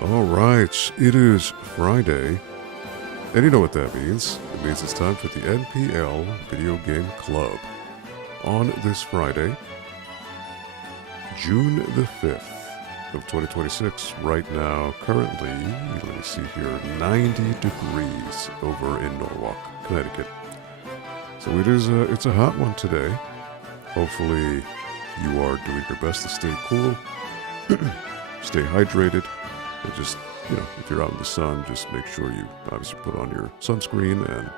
All right, it is Friday, and you know what that means. It means it's time for the NPL Video Game Club. On this Friday, June the 5th of 2026, right now, currently, let me see here, 90 degrees over in Norwalk, Connecticut. So it's a hot one today. Hopefully, you are doing your best to stay cool, stay hydrated, and just, if you're out in the sun, just make sure you obviously put on your sunscreen and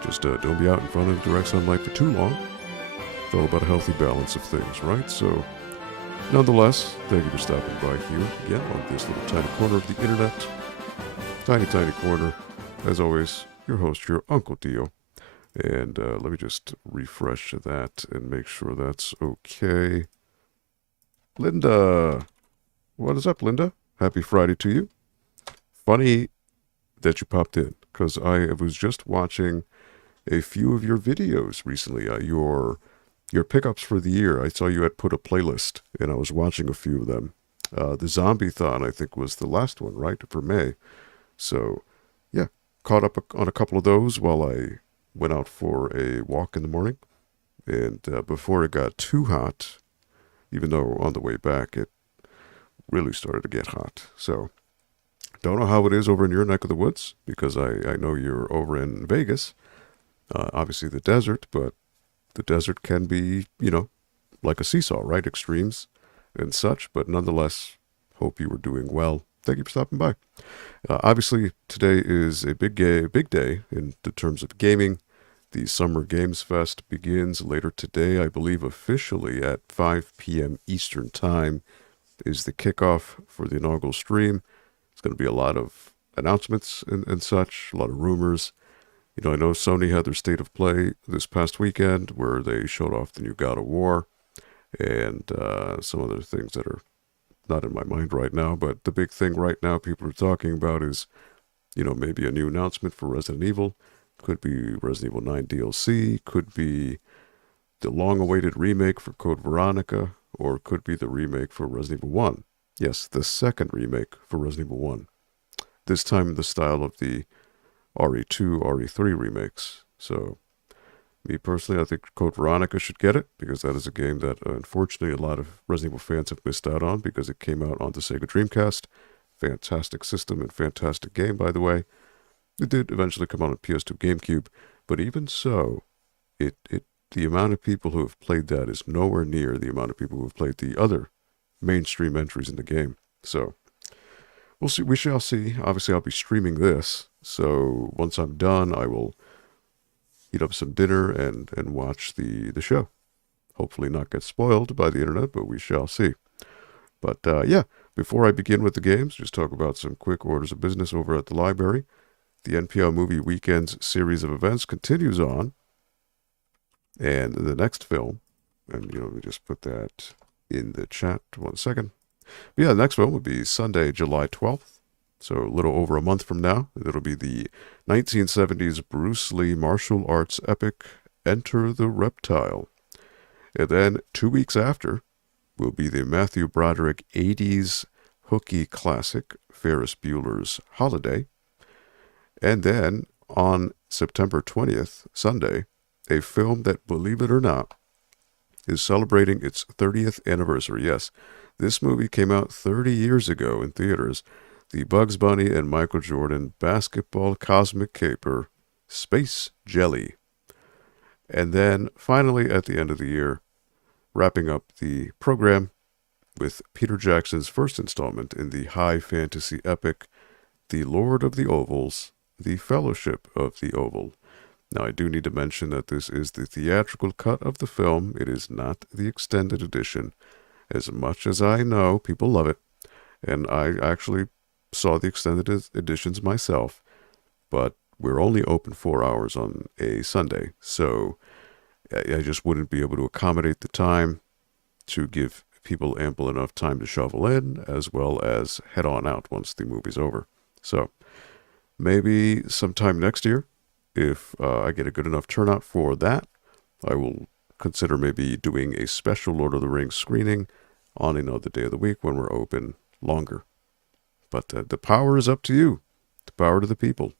just don't be out in front of direct sunlight for too long. It's all about a healthy balance of things, right? So, nonetheless, thank you for stopping by here again on this little tiny corner of the internet. Tiny, tiny corner. As always, your host, your Uncle Dio. And let me just refresh that and make sure that's okay. Linda, what is up, Linda? Happy Friday to you. Funny that you popped in, because I was just watching a few of your videos recently, your pickups for the year. I saw you had put a playlist, and I was watching a few of them. The Zombie-thon, I think, was the last one, right, for May. So, yeah, caught up on a couple of those while I went out for a walk in the morning. And before it got too hot, even though on the way back it really started to get hot. So, don't know how it is over in your neck of the woods, because I know you're over in Vegas. Obviously the desert, but the desert can be, like a seesaw, right? Extremes and such, but nonetheless, hope you were doing well. Thank you for stopping by. Obviously, today is a big day in the terms of gaming. The Summer Games Fest begins later today, I believe officially at 5 p.m. Eastern Time is the kickoff for the inaugural stream. It's going to be a lot of announcements and such, a lot of rumors. I know Sony had their State of Play this past weekend where they showed off the new God of War and some other things that are not in my mind right now. But the big thing right now people are talking about is, maybe a new announcement for Resident Evil. Could be Resident Evil 9 DLC, could be the long-awaited remake for Code Veronica, or could be the remake for Resident Evil 1. Yes, the second remake for Resident Evil 1. This time in the style of the RE2, RE3 remakes. So, me personally, I think Code Veronica should get it, because that is a game that, unfortunately, a lot of Resident Evil fans have missed out on, because it came out on the Sega Dreamcast. Fantastic system and fantastic game, by the way. It did eventually come out on PS2 GameCube, but even so, the amount of people who have played that is nowhere near the amount of people who have played the other mainstream entries in the game. So, we'll see. We shall see. Obviously, I'll be streaming this, so once I'm done, I will eat up some dinner and watch the show. Hopefully not get spoiled by the internet, but we shall see. But yeah, before I begin with the games, just talk about some quick orders of business over at the library. The NPL Movie Weekends series of events continues on. And the next film, and let me just put that in the chat 1 second. But yeah, the next film would be Sunday, July 12th. So a little over a month from now. It'll be the 1970s Bruce Lee martial arts epic, Enter the Reptile. And then 2 weeks after will be the Matthew Broderick 80s hooky classic, Ferris Bueller's Holiday. And then on September 20th, Sunday, a film that, believe it or not, is celebrating its 30th anniversary. Yes, this movie came out 30 years ago in theaters. The Bugs Bunny and Michael Jordan basketball cosmic caper, Space Jelly. And then, finally, at the end of the year, wrapping up the program with Peter Jackson's first installment in the high fantasy epic, The Lord of the Ovals, The Fellowship of the Oval. Now, I do need to mention that this is the theatrical cut of the film. It is not the extended edition. As much as I know, people love it. And I actually saw the extended editions myself. But we're only open 4 hours on a Sunday. So I just wouldn't be able to accommodate the time to give people ample enough time to shovel in, as well as head on out once the movie's over. So maybe sometime next year, if I get a good enough turnout for that, I will consider maybe doing a special Lord of the Rings screening on another day of the week when we're open longer. But the power is up to you. The power to the people.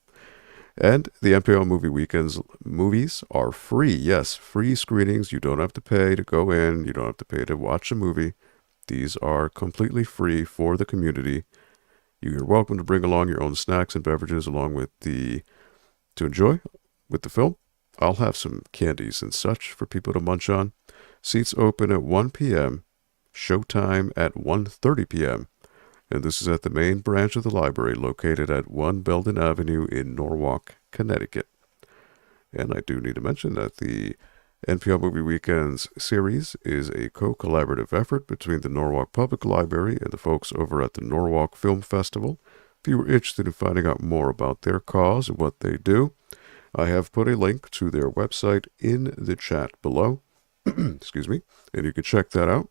And the NPL movie weekends movies are free. Yes, free screenings. You don't have to pay to go in. You don't have to pay to watch a movie. These are completely free for the community. You're welcome to bring along your own snacks and beverages along with to enjoy with the film. I'll have some candies and such for people to munch on. Seats open at 1 p.m. Showtime at 1:30 p.m. And this is at the main branch of the library located at 1 Belden Avenue in Norwalk, Connecticut. And I do need to mention that the NPL Movie Weekends series is a co-collaborative effort between the Norwalk Public Library and the folks over at the Norwalk Film Festival. If you were interested in finding out more about their cause and what they do, I have put a link to their website in the chat below. Excuse me. And you can check that out.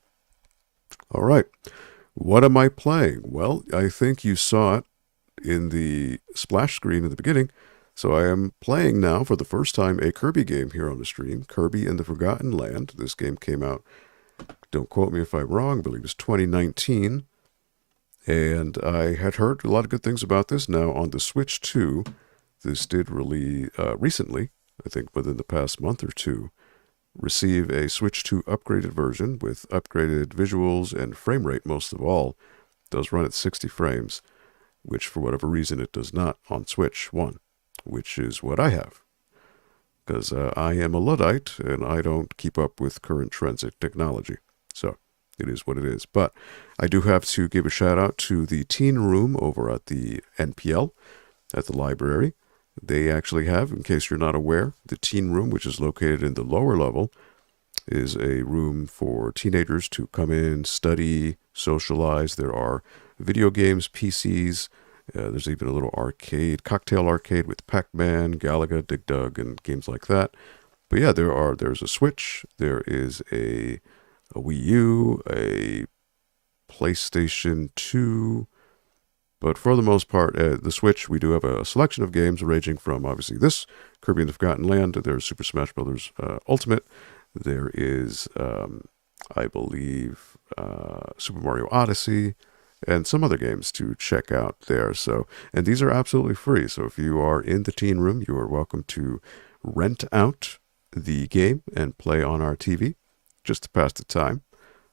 All right. What am I playing? Well, I think you saw it in the splash screen at the beginning. So I am playing now for the first time a Kirby game here on the stream, Kirby and the Forgotten Land. This game came out, don't quote me if I'm wrong, I believe it was 2019. And I had heard a lot of good things about this. Now on the Switch 2, this did really recently, I think within the past month or two, receive a Switch 2 upgraded version with upgraded visuals and frame rate most of all. It does run at 60 frames, which for whatever reason it does not on Switch 1, which is what I have. Because I am a Luddite and I don't keep up with current trends in technology. So it is what it is. But I do have to give a shout out to the Teen Room over at the NPL at the library. They actually have, in case you're not aware, the Teen Room, which is located in the lower level, is a room for teenagers to come in, study, socialize. There are video games, PCs. There's even a little arcade, cocktail arcade with Pac-Man, Galaga, Dig Dug, and games like that. But yeah, there's a Switch, there is a Wii U, a PlayStation 2. But for the most part, the Switch, we do have a selection of games ranging from, obviously, this, Kirby and the Forgotten Land. There's Super Smash Bros. Ultimate. There is, I believe, Super Mario Odyssey, and some other games to check out there. So, and these are absolutely free. So if you are in the Teen Room, you are welcome to rent out the game and play on our TV just to pass the time.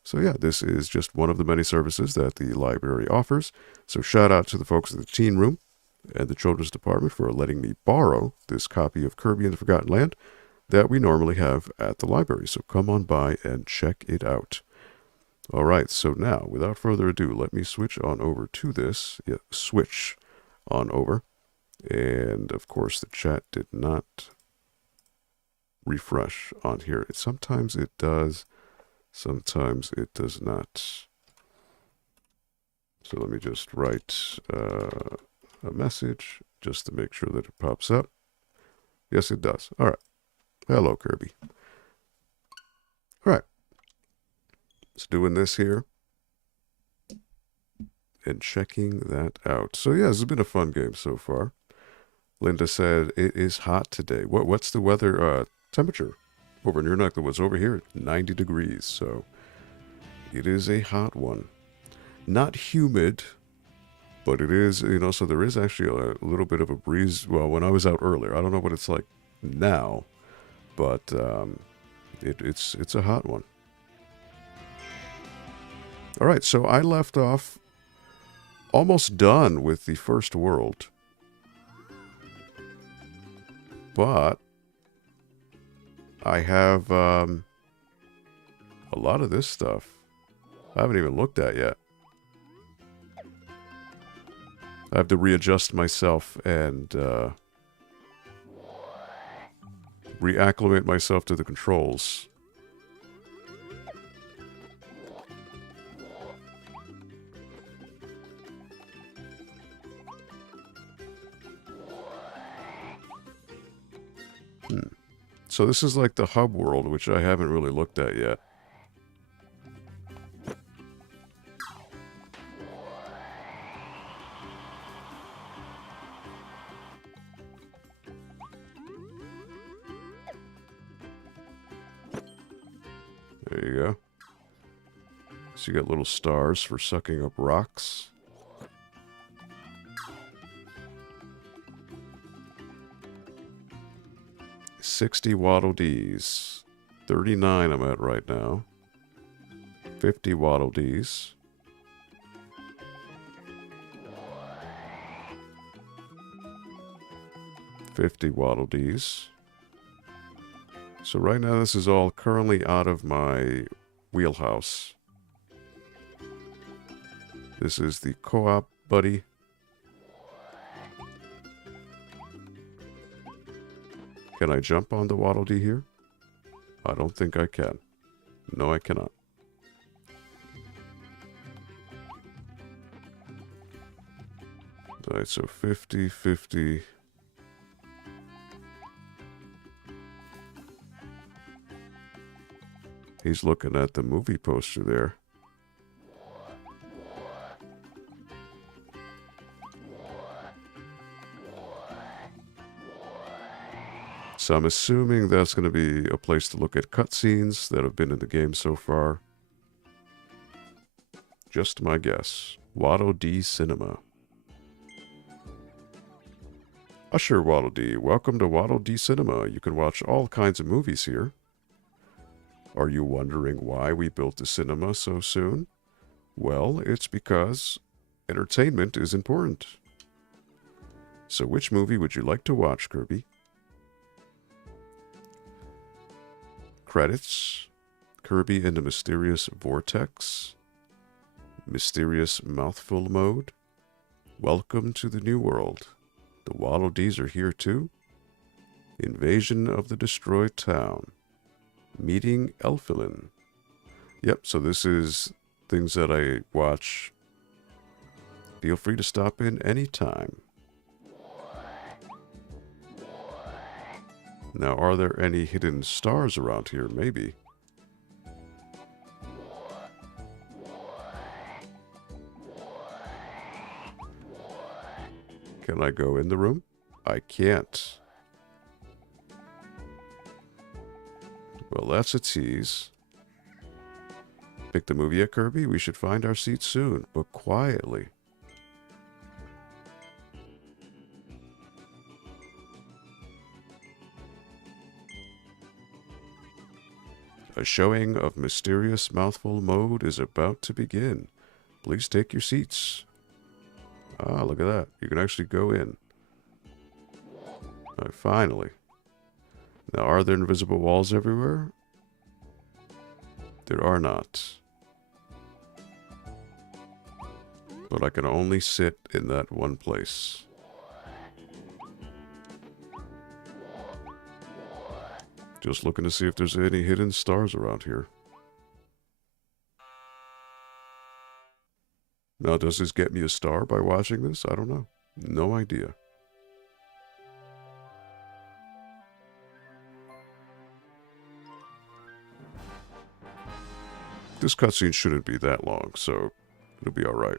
So yeah, this is just one of the many services that the library offers. So shout out to the folks at the Teen Room and the Children's Department for letting me borrow this copy of Kirby and the Forgotten Land that we normally have at the library. So come on by and check it out. All right, so now, without further ado, let me switch on over to this. Yeah, switch on over. And of course, the chat did not refresh on here. Sometimes it does. Sometimes it does not. So let me just write a message just to make sure that it pops up. Yes, it does. All right. Hello, Kirby. All right. It's doing this here and checking that out. So yeah, this has been a fun game so far. Linda said it is hot today. What's the weather temperature over in your neck of the woods? Over here, 90 degrees. So it is a hot one. Not humid, but it is, so there is actually a little bit of a breeze. Well, when I was out earlier, I don't know what it's like now, but it's a hot one. All right, so I left off almost done with the first world, but I have a lot of this stuff I haven't even looked at yet. I have to readjust myself and reacclimate myself to the controls. So this is like the hub world, which I haven't really looked at yet. There you go. So you got little stars for sucking up rocks. 60 Waddle Dees. 39 I'm at right now. 50 Waddle Dees. 50 Waddle Dees. So right now this is all currently out of my wheelhouse. This is the co-op buddy. Can I jump on the Waddle Dee here? I don't think I can. No, I cannot. Alright, so 50, 50. He's looking at the movie poster there. So I'm assuming that's going to be a place to look at cutscenes that have been in the game so far. Just my guess. Waddle Dee Cinema. Usher Waddle Dee, welcome to Waddle Dee Cinema. You can watch all kinds of movies here. Are you wondering why we built the cinema so soon? Well, it's because entertainment is important. So which movie would you like to watch, Kirby? Credits. Kirby in the Mysterious Vortex. Mysterious Mouthful Mode. Welcome to the New World. The Waddle Dees are here too. Invasion of the Destroyed Town. Meeting Elfilin. Yep, so this is things that I watch. Feel free to stop in anytime. Now, are there any hidden stars around here? Maybe. Can I go in the room? I can't. Well, that's a tease. Pick the movie yet, Kirby? We should find our seats soon, but quietly. A showing of Mysterious Mouthful Mode is about to begin. Please take your seats. Ah, look at that. You can actually go in. All right, finally. Now, are there invisible walls everywhere? There are not. But I can only sit in that one place. Just looking to see if there's any hidden stars around here. Now, does this get me a star by watching this? I don't know. No idea. This cutscene shouldn't be that long, so it'll be alright.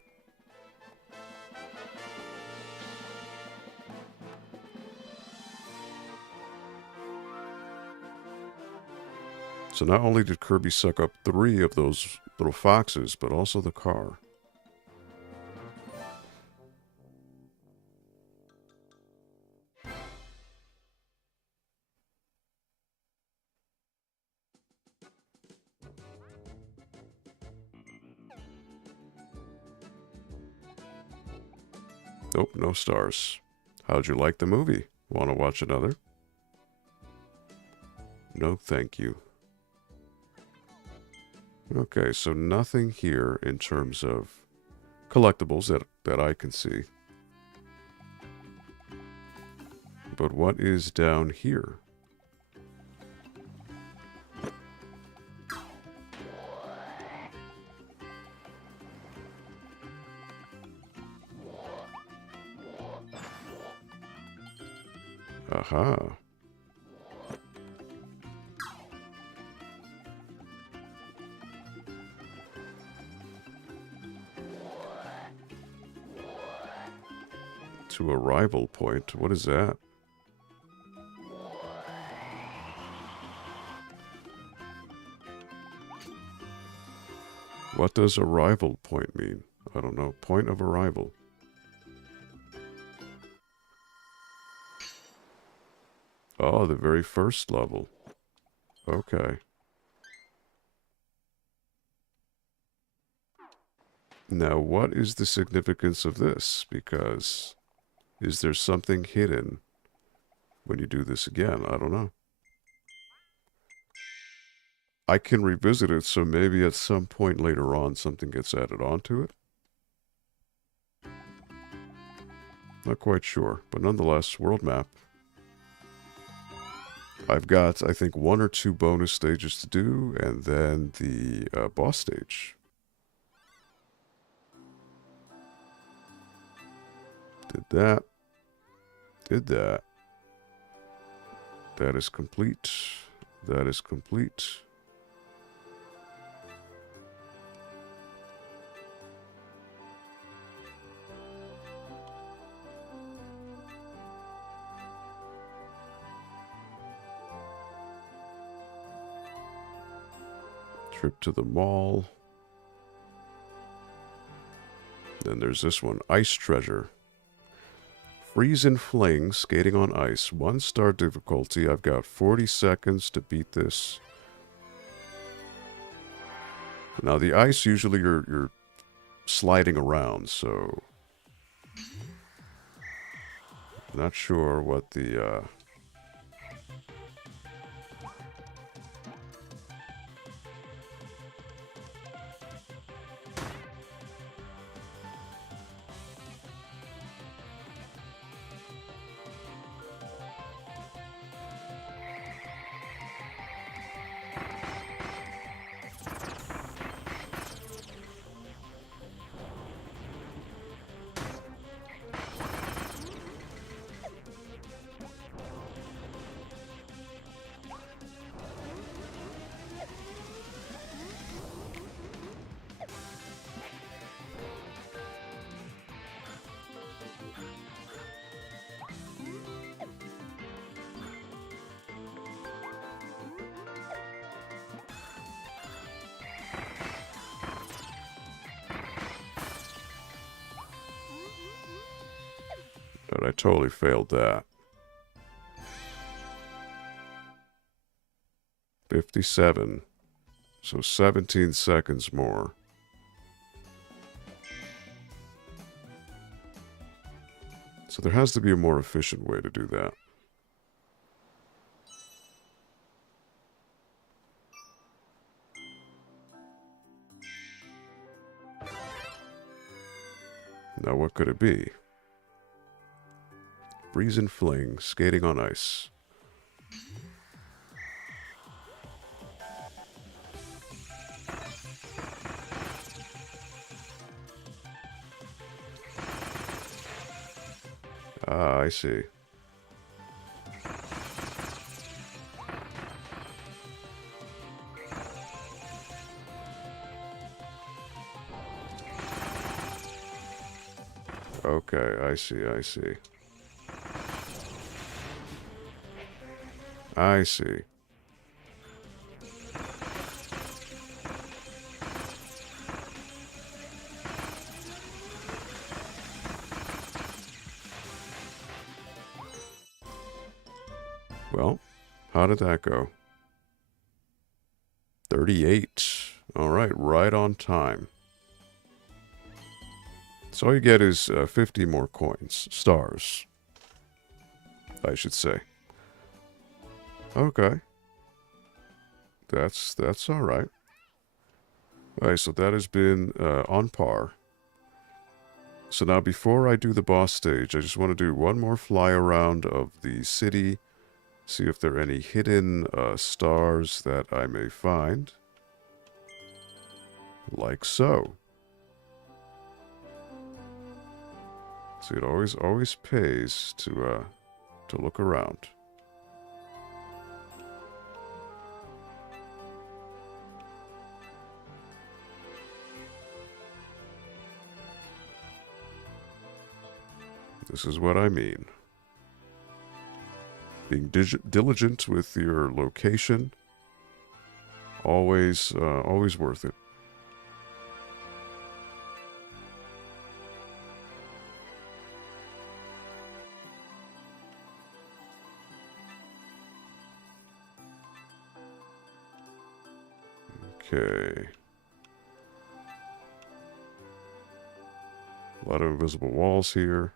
So not only did Kirby suck up 3 of those little foxes, but also the car. Nope, no stars. How'd you like the movie? Want to watch another? No, thank you. Okay, so nothing here in terms of collectibles that I can see. But what is down here? Aha. To arrival point. What is that? What does arrival point mean? I don't know. Point of arrival. Oh, the very first level. Okay. Now, what is the significance of this? Because is there something hidden when you do this again? I don't know. I can revisit it, so maybe at some point later on something gets added onto it. Not quite sure, but nonetheless, world map. I've got, I think, 1 or 2 bonus stages to do, and then the boss stage. Did that. Did that. That is complete. That is complete. Trip to the mall. Then there's this one, Ice Treasure. Freeze and Fling, skating on ice. 1-star difficulty. I've got 40 seconds to beat this. Now the ice, usually you're sliding around, so not sure what the but I totally failed that. 57. So 17 seconds more. So there has to be a more efficient way to do that. Now what could it be? Freeze and Fling, skating on ice. Ah, I see. Okay, I see, I see. I see. Well, how did that go? 38. All right, right on time. So all you get is 50 more coins. Stars, I should say. Okay. That's all right. All right, so that has been on par. So now before I do the boss stage, I just want to do one more fly around of the city. See if there are any hidden stars that I may find. Like so. See, it always pays to look around. This is what I mean. Being diligent with your location, always worth it. Okay. A lot of invisible walls here.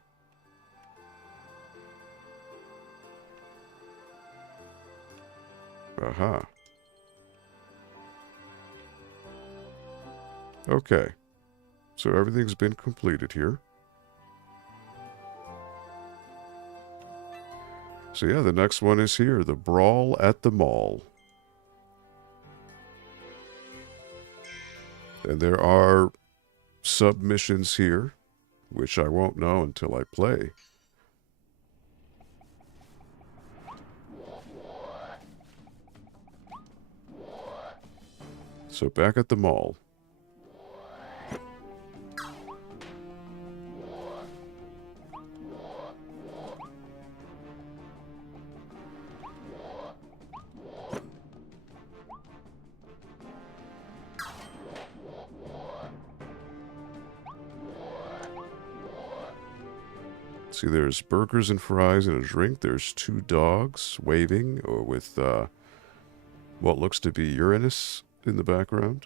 Aha. Okay. So everything's been completed here. So yeah, the next one is here. The Brawl at the Mall. And there are submissions here, which I won't know until I play. So back at the mall. See, there's burgers and fries and a drink. There's 2 dogs waving with what looks to be Uranus in the background.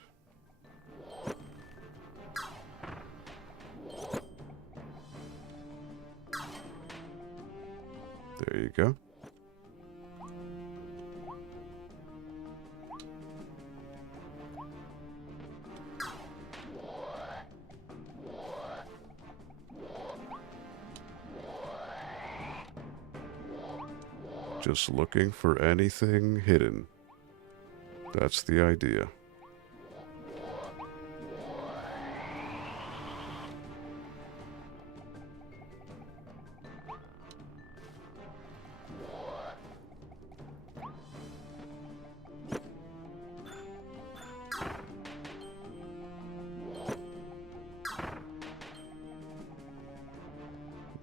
There you go. Just looking for anything hidden. That's the idea.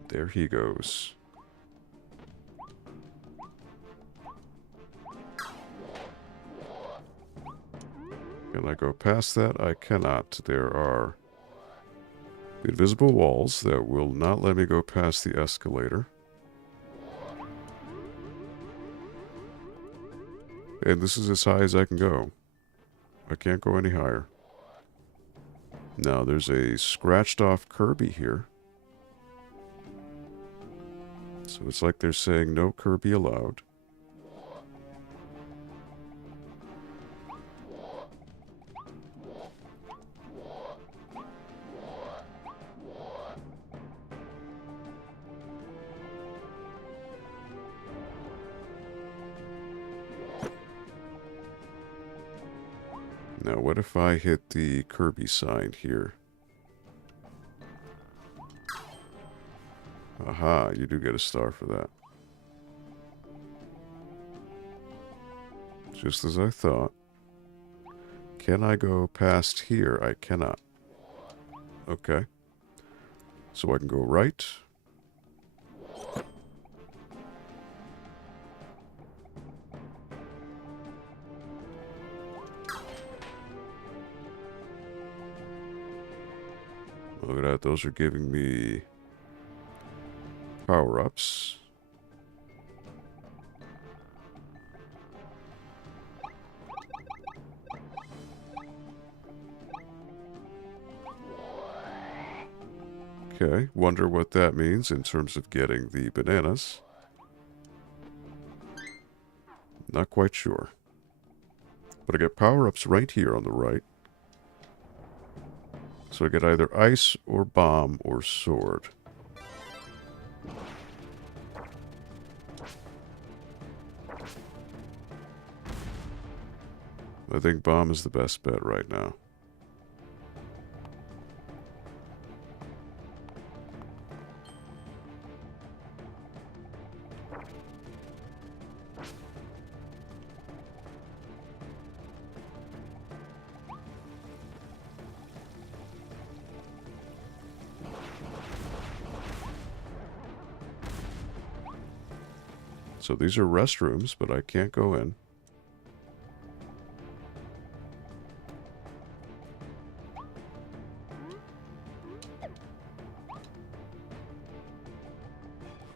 There he goes. Can I go past that? I cannot. There are invisible walls that will not let me go past the escalator. And this is as high as I can go. I can't go any higher. Now, there's a scratched off Kirby here. So it's like they're saying no Kirby allowed. Now, what if I hit the Kirby sign here? Aha, you do get a star for that. Just as I thought. Can I go past here? I cannot. Okay. So I can go right. Look at that. Those are giving me power-ups. Okay, wonder what that means in terms of getting the bananas. Not quite sure. But I get power-ups right here on the right. So I get either ice or bomb or sword. I think bomb is the best bet right now. So these are restrooms, but I can't go in.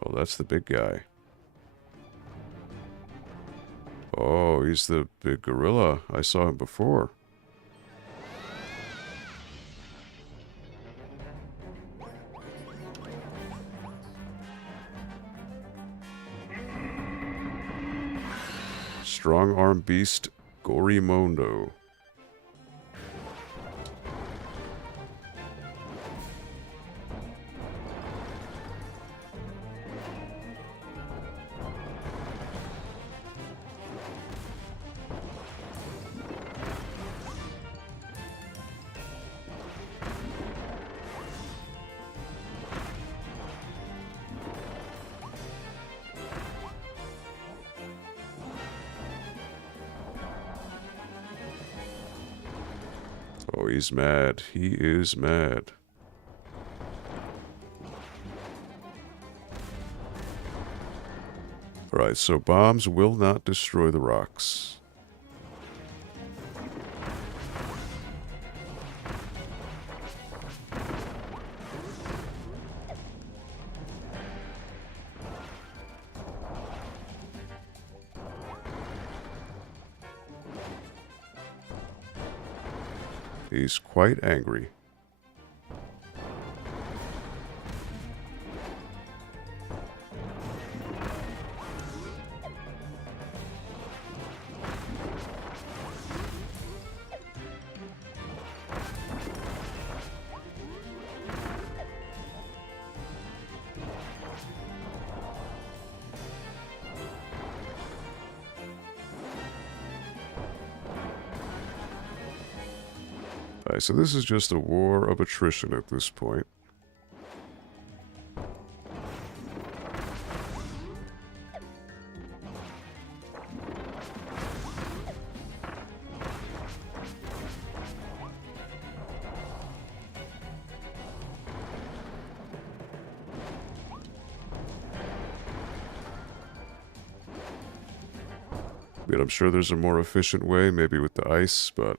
Oh, that's the big guy. Oh, he's the big gorilla. I saw him before. Strong Arm Beast Gorimondo. Oh, he's mad. He is mad. Alright, so bombs will not destroy the rocks. He's quite angry. Alright, so this is just a war of attrition at this point. But I'm sure there's a more efficient way, maybe with the ice, but...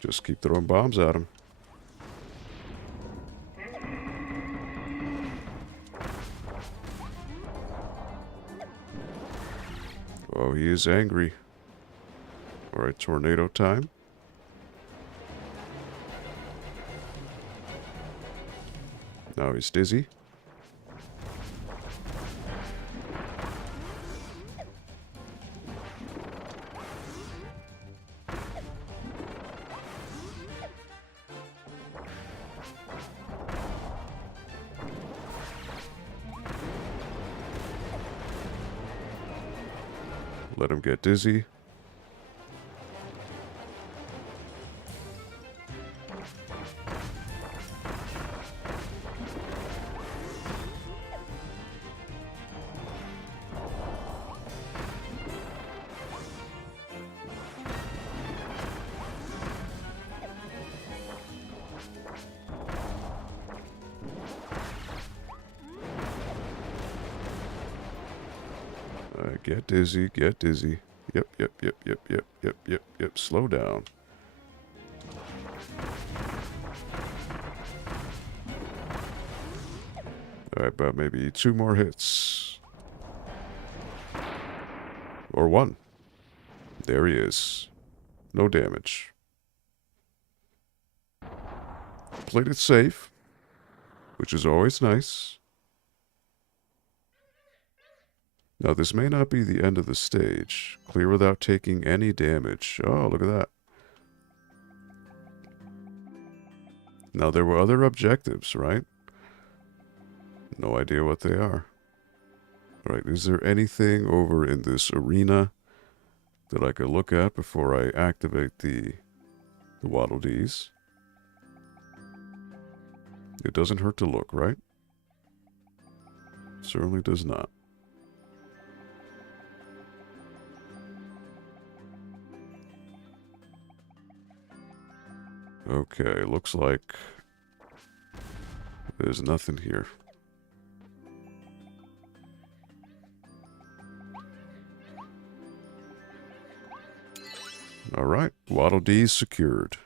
just keep throwing bombs at him. Oh, he is angry. Alright, tornado time. Now he's dizzy. Let him get dizzy. Get dizzy, get dizzy. Yep. Slow down. Alright, about maybe 2 more hits. Or 1. There he is. No damage. Played it safe, which is always nice. Now, this may not be the end of the stage. Clear without taking any damage. Oh, look at that. Now, there were other objectives, right? No idea what they are. Alright, is there anything over in this arena that I could look at before I activate the Waddle Dees? It doesn't hurt to look, right? Certainly does not. Okay, looks like there's nothing here. All right, Waddle Dees secured.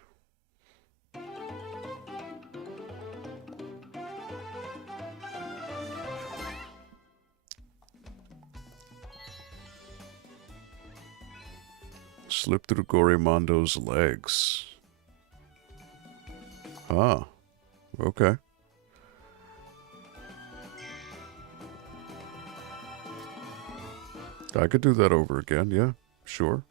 Slip through Gorimondo's legs. Ah, okay. I could do that over again, yeah, sure.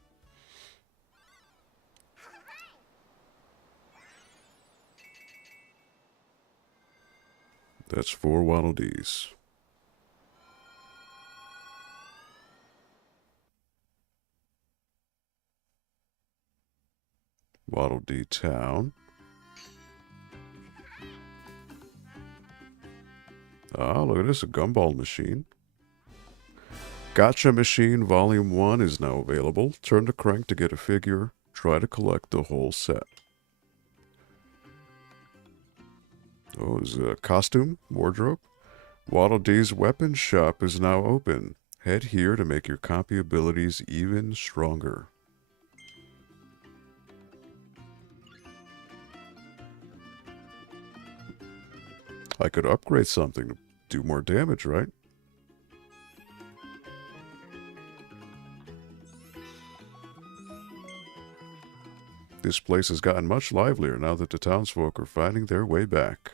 That's 4 Waddle Dees. Waddle Dee Town. Ah, look at this, a gumball machine. Gotcha Machine Volume 1 is now available. Turn the crank to get a figure. Try to collect the whole set. Oh, is a costume? Wardrobe? Waddle Dee's weapon shop is now open. Head here to make your copy abilities even stronger. I could upgrade something to do more damage, right? This place has gotten much livelier now that the townsfolk are finding their way back.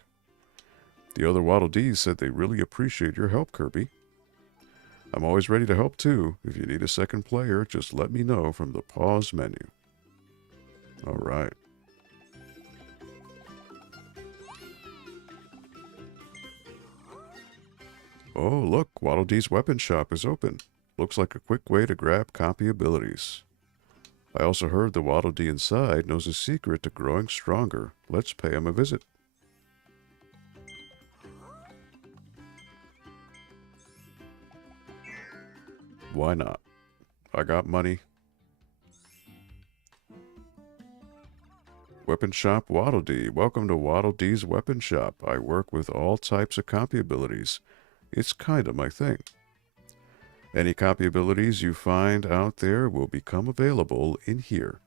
The other Waddle Dees said they really appreciate your help, Kirby. I'm always ready to help too. If you need a second player, just let me know from the pause menu. Alright. Oh, look, Waddle Dee's weapon shop is open. Looks like a quick way to grab copy abilities. I also heard the Waddle Dee inside knows a secret to growing stronger. Let's pay him a visit. Why not? I got money. Weapon Shop Waddle Dee. Welcome to Waddle Dee's Weapon Shop. I work with all types of copy abilities. It's kinda my thing. Any copy abilities you find out there will become available in here.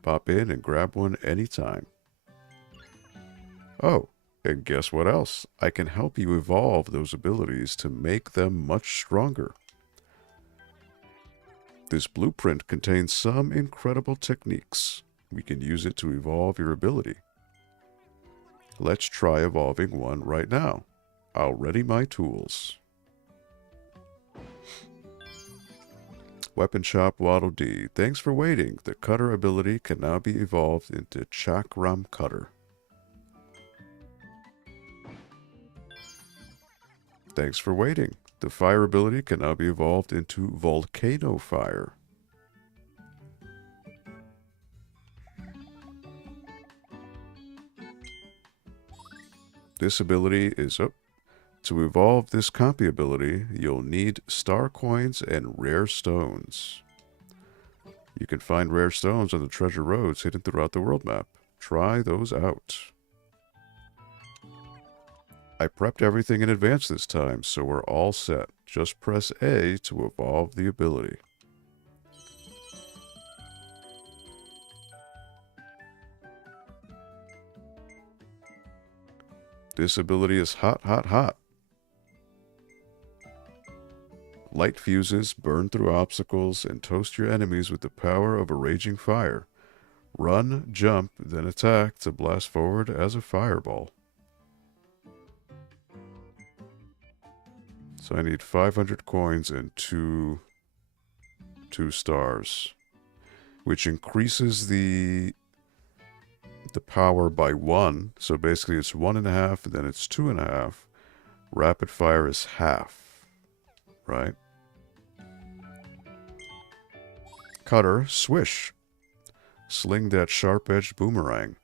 Pop in and grab one anytime. Oh, and guess what else? I can help you evolve those abilities to make them much stronger. This blueprint contains some incredible techniques. We can use it to evolve your ability. Let's try evolving one right now. I'll ready my tools. Weapon Shop Waddle Dee. Thanks for waiting. The cutter ability can now be evolved into Chakram Cutter. Thanks for waiting. The fire ability can now be evolved into Volcano Fire. This ability is up. To evolve this copy ability, you'll need star coins and rare stones. You can find rare stones on the treasure roads hidden throughout the world map. Try those out. I prepped everything in advance this time, so we're all set. Just press A to evolve the ability. This ability is hot, hot, hot. Light fuses burn through obstacles and toast your enemies with the power of a raging fire. Run, jump, then attack to blast forward as a fireball. So I need 500 coins and two stars, which increases the power by 1. So basically it's 1.5, and then it's 2.5. Rapid fire is half. Right? Cutter, swish. Sling that sharp-edged boomerang.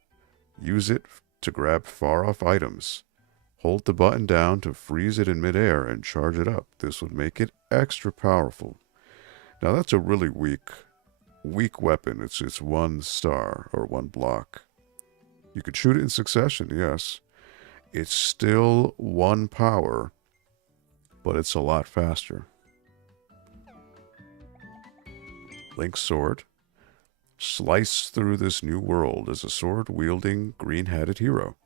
Use it to grab far-off items. Hold the button down to freeze it in midair and charge it up. This would make it extra powerful. Now that's a really weak weapon. It's 1 star or 1 block. You could shoot it in succession, yes. It's still 1 power, but it's a lot faster. Link's sword. Slice through this new world as a sword-wielding, green-hatted hero.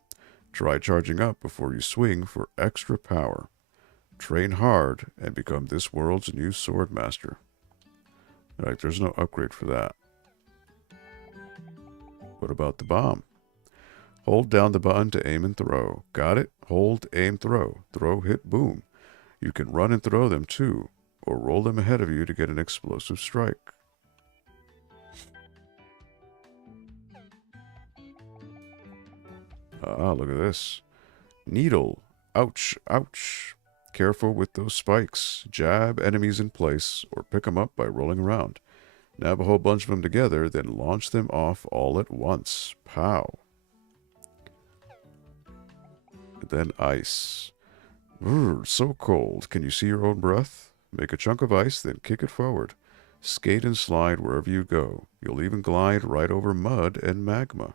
Try charging up before you swing for extra power. Train hard and become this world's new sword master. Alright, there's no upgrade for that. What about the bomb? Hold down the button to aim and throw. Got it? Hold, aim, throw. Throw, hit, boom. You can run and throw them too, or roll them ahead of you to get an explosive strike. Ah, look at this. Needle. Ouch, ouch. Careful with those spikes. Jab enemies in place, or pick them up by rolling around. Nab a whole bunch of them together, then launch them off all at once. Pow. And then ice. Brr, so cold. Can you see your own breath? Make a chunk of ice, then kick it forward. Skate and slide wherever you go. You'll even glide right over mud and magma.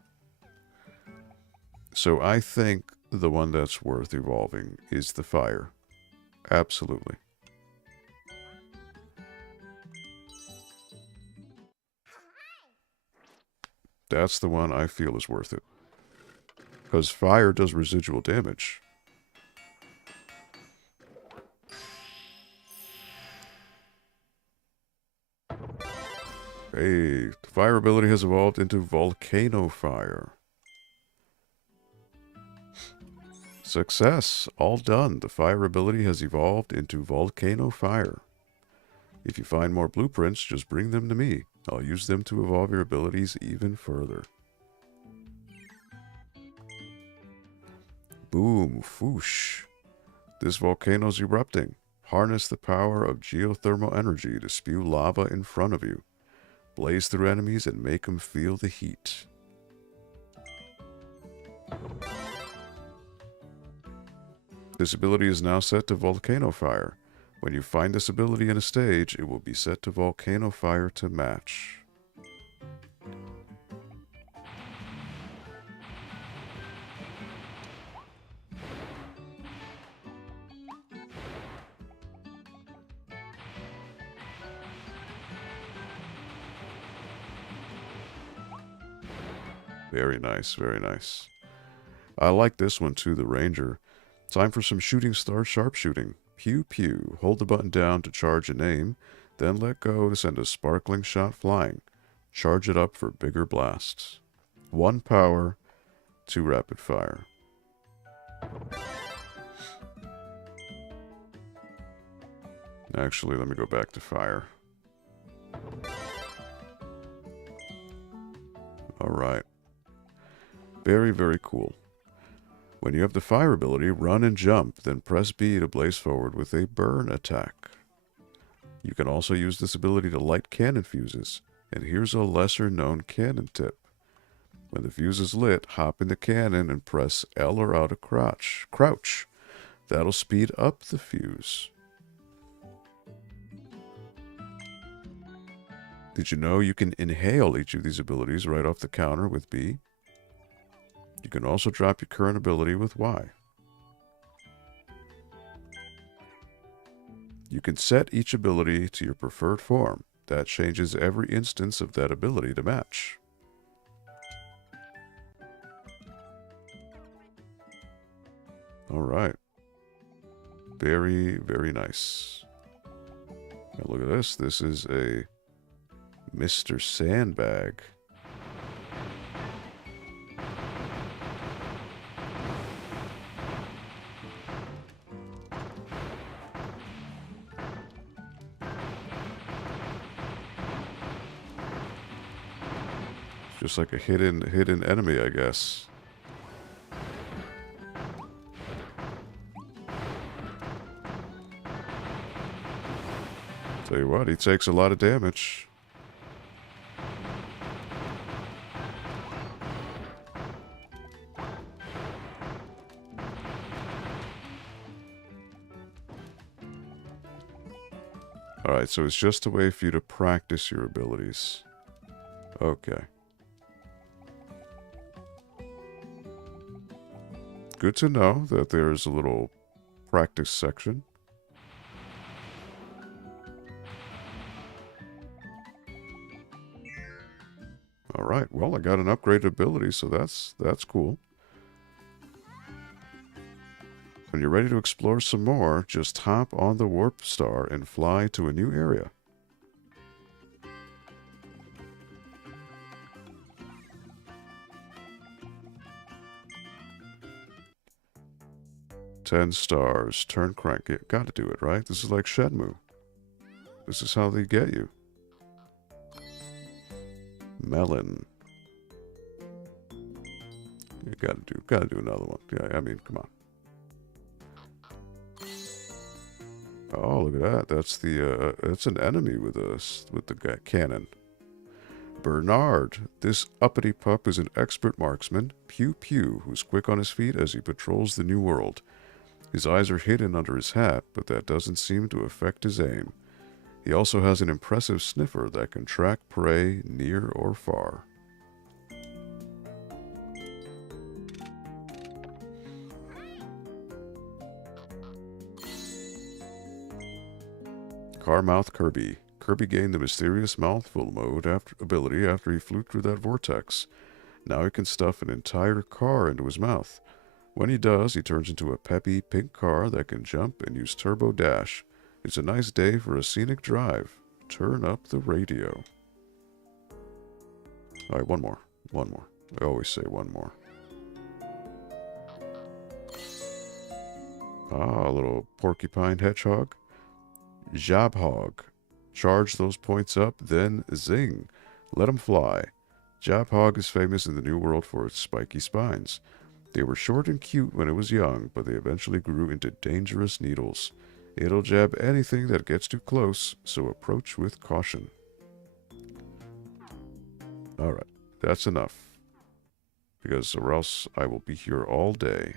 So I think the one that's worth evolving is the fire. Absolutely. That's the one I feel is worth it. Because fire does residual damage. Hey, the fire ability has evolved into Volcano Fire. Success! All done. The fire ability has evolved into Volcano Fire. If you find more blueprints, just bring them to me. I'll use them to evolve your abilities even further. Boom, foosh. This volcano's erupting. Harness the power of geothermal energy to spew lava in front of you. Blaze through enemies and make them feel the heat. This ability is now set to Volcano Fire. When you find this ability in a stage, it will be set to Volcano Fire to match. Very nice, very nice. I like this one too, the Ranger. Time for some shooting star sharpshooting. Pew pew. Hold the button down to charge and aim, then let go to send a sparkling shot flying. Charge it up for bigger blasts. 1 power, 2 rapid fire. Actually, let me go back to fire. Alright. Very, very cool. When you have the fire ability, run and jump, then press B to blaze forward with a burn attack. You can also use this ability to light cannon fuses, and here's a lesser known cannon tip. When the fuse is lit, hop in the cannon and press L or out of crouch. That'll speed up the fuse. Did you know you can inhale each of these abilities right off the counter with B? You can also drop your current ability with Y. You can set each ability to your preferred form. That changes every instance of that ability to match. Alright. Very, very nice. Now look at this. This is a Mr. Sandbag. Just like a hidden enemy, I guess. Tell you what, he takes a lot of damage. Alright, so it's just a way for you to practice your abilities. Okay. Good to know that there's a little practice section. well, I got an upgraded ability, so that's cool. When you're ready to explore some more, just hop on the warp star and fly to a new area. $10 stars. Turn crank. You gotta do it, right? This is like Shenmue. This is how they get you. Melon. You gotta do another one. Yeah, I mean, come on. Oh, look at that. That's that's an enemy with us, with the cannon. Bernard. This uppity pup is an expert marksman, pew pew, who's quick on his feet as he patrols the new world. His eyes are hidden under his hat, but that doesn't seem to affect his aim. He also has an impressive sniffer that can track prey near or far. Carmouth Kirby. Kirby gained the mysterious Mouthful Mode ability after he flew through that vortex. Now he can stuff an entire car into his mouth. When he does, he turns into a peppy pink car that can jump and use turbo dash. It's a nice day for a scenic drive. Turn up the radio. Alright, one more. One more. I always say one more. Ah, a little porcupine hedgehog. Jabhog. Charge those points up, then zing. Let 'em fly. Jabhog is famous in the New World for its spiky spines. They were short and cute when it was young, but they eventually grew into dangerous needles. It'll jab anything that gets too close, so approach with caution. Alright, that's enough. Because or else I will be here all day.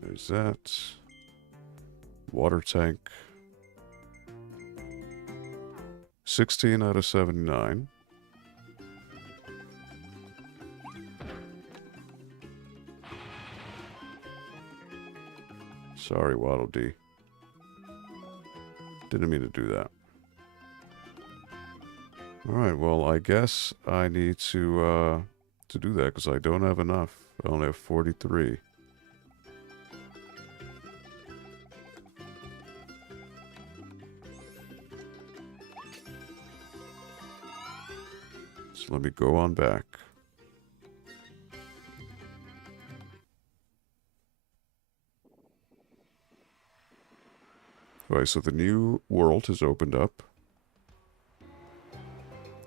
There's that. Water tank. 16 out of 79. Sorry, Waddle Dee. Didn't mean to do that. Alright, well, I guess I need to do that because I don't have enough. I only have 43. So let me go on back. Alright, so the new world has opened up.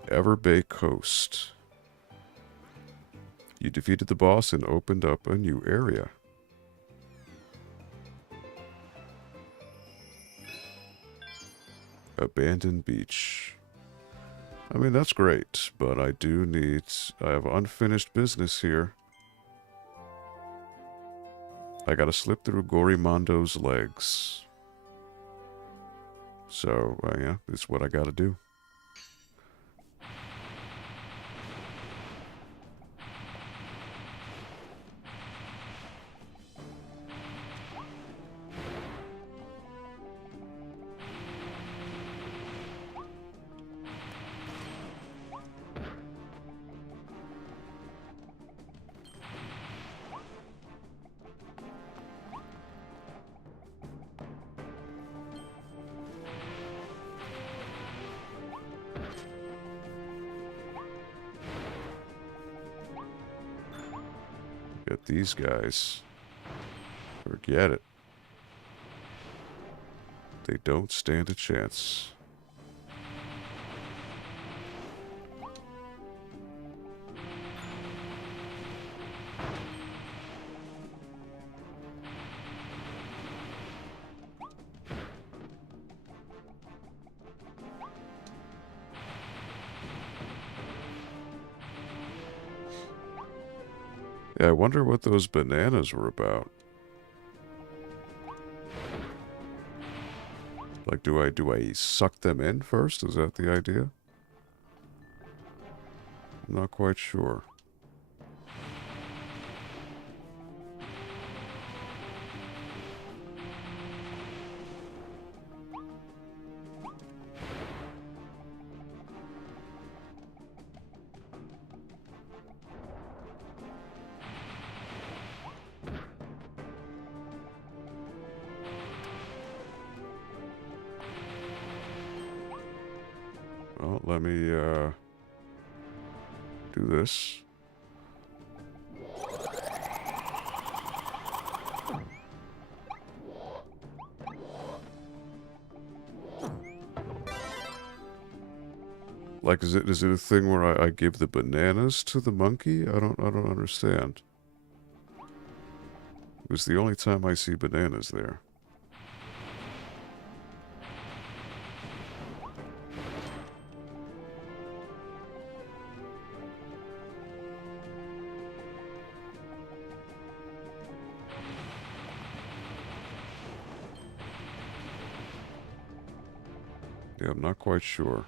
Ever Bay Coast. You defeated the boss and opened up a new area. Abandoned beach. I mean, that's great, but I have unfinished business here. I gotta slip through Gorimondo's legs. So, yeah, it's what I gotta do. Get these guys. Forget it. They don't stand a chance. Yeah, I wonder what those bananas were about. Like, do I suck them in first? Is that the idea? I'm not quite sure. Well, let me do this. Like, is it a thing where I give the bananas to the monkey? I don't understand. It was the only time I see bananas there. Yeah, I'm not quite sure.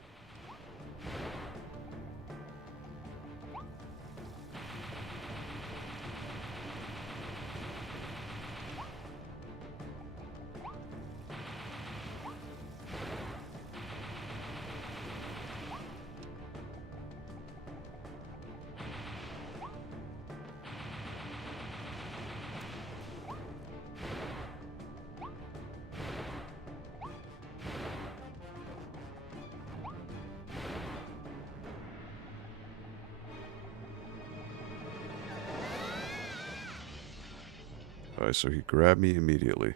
Alright, so he grabbed me immediately.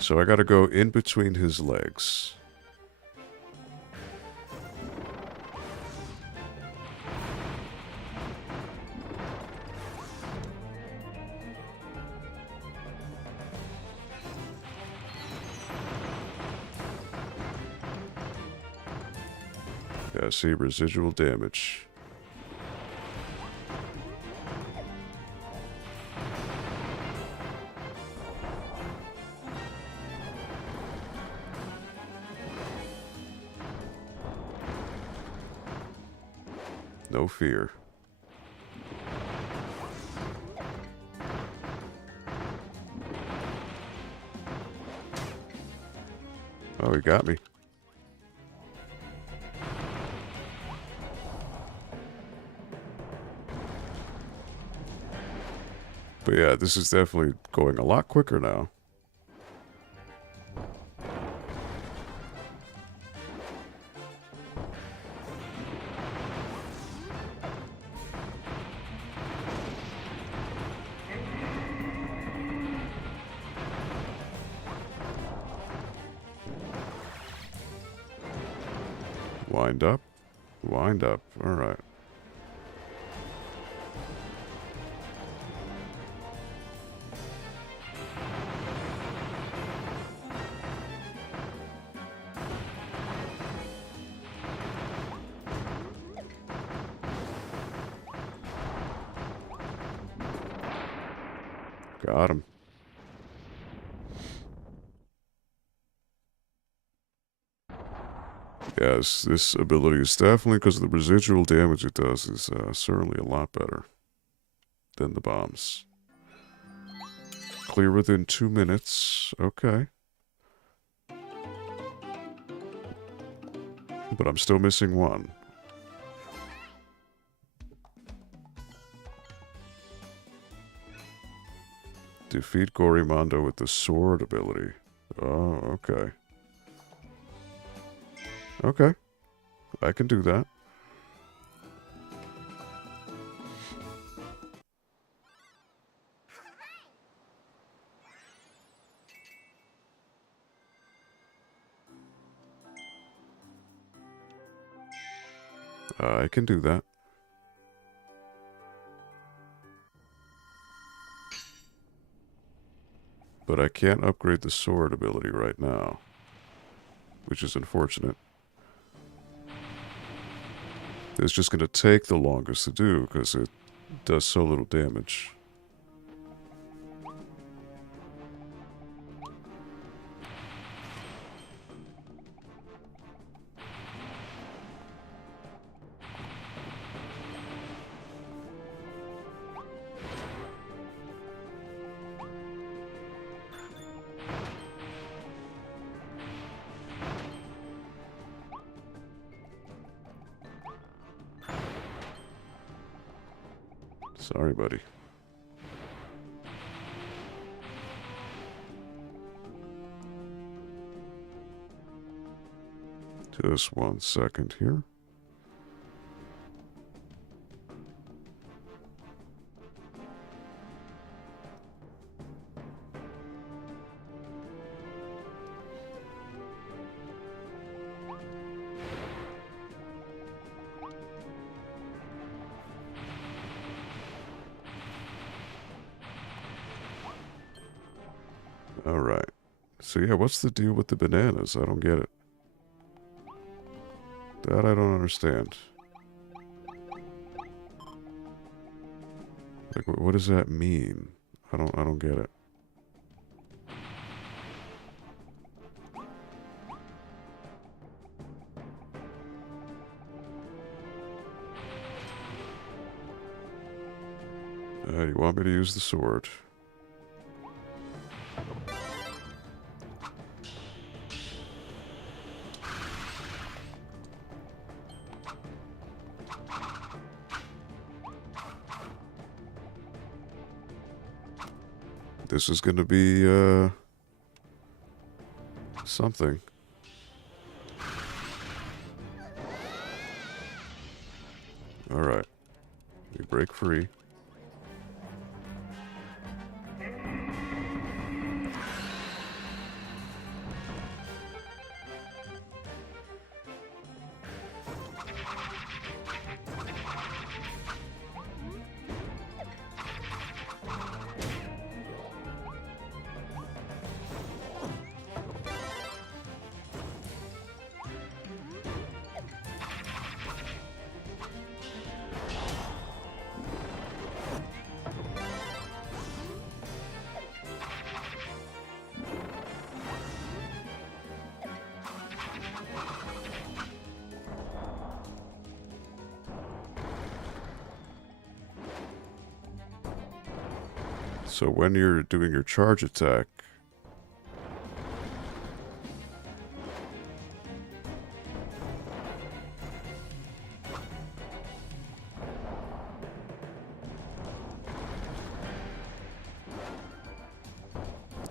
So I gotta go in between his legs. Yeah, see, residual damage. No fear. Oh, he got me. But yeah, this is definitely going a lot quicker now. Wind up. Wind up. Alright. Got him. Yes, this ability is definitely, because of the residual damage it does, is certainly a lot better than the bombs. Clear within 2 minutes. Okay. But I'm still missing one. Defeat Gorimondo with the sword ability. Oh, okay. Okay. I can do that. I can do that. But I can't upgrade the sword ability right now, which is unfortunate. It's just going to take the longest to do because it does so little damage. Sorry, buddy. Just 1 second here. All right. So yeah, what's the deal with the bananas? I don't get it. That I don't understand. Like, what does that mean? I don't get it. You want me to use the sword? This is gonna be, something. Alright. We break free. So when you're doing your charge attack,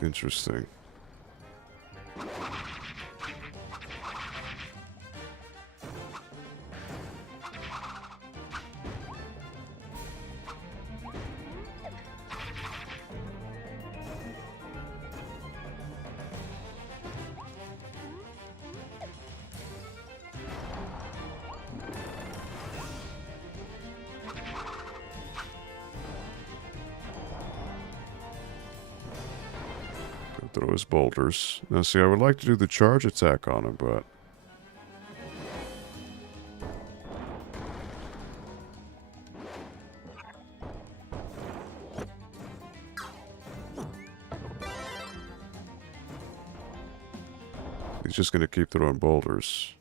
interesting. Throw his boulders. Now, see, I would like to do the charge attack on him, but he's just going to keep throwing boulders.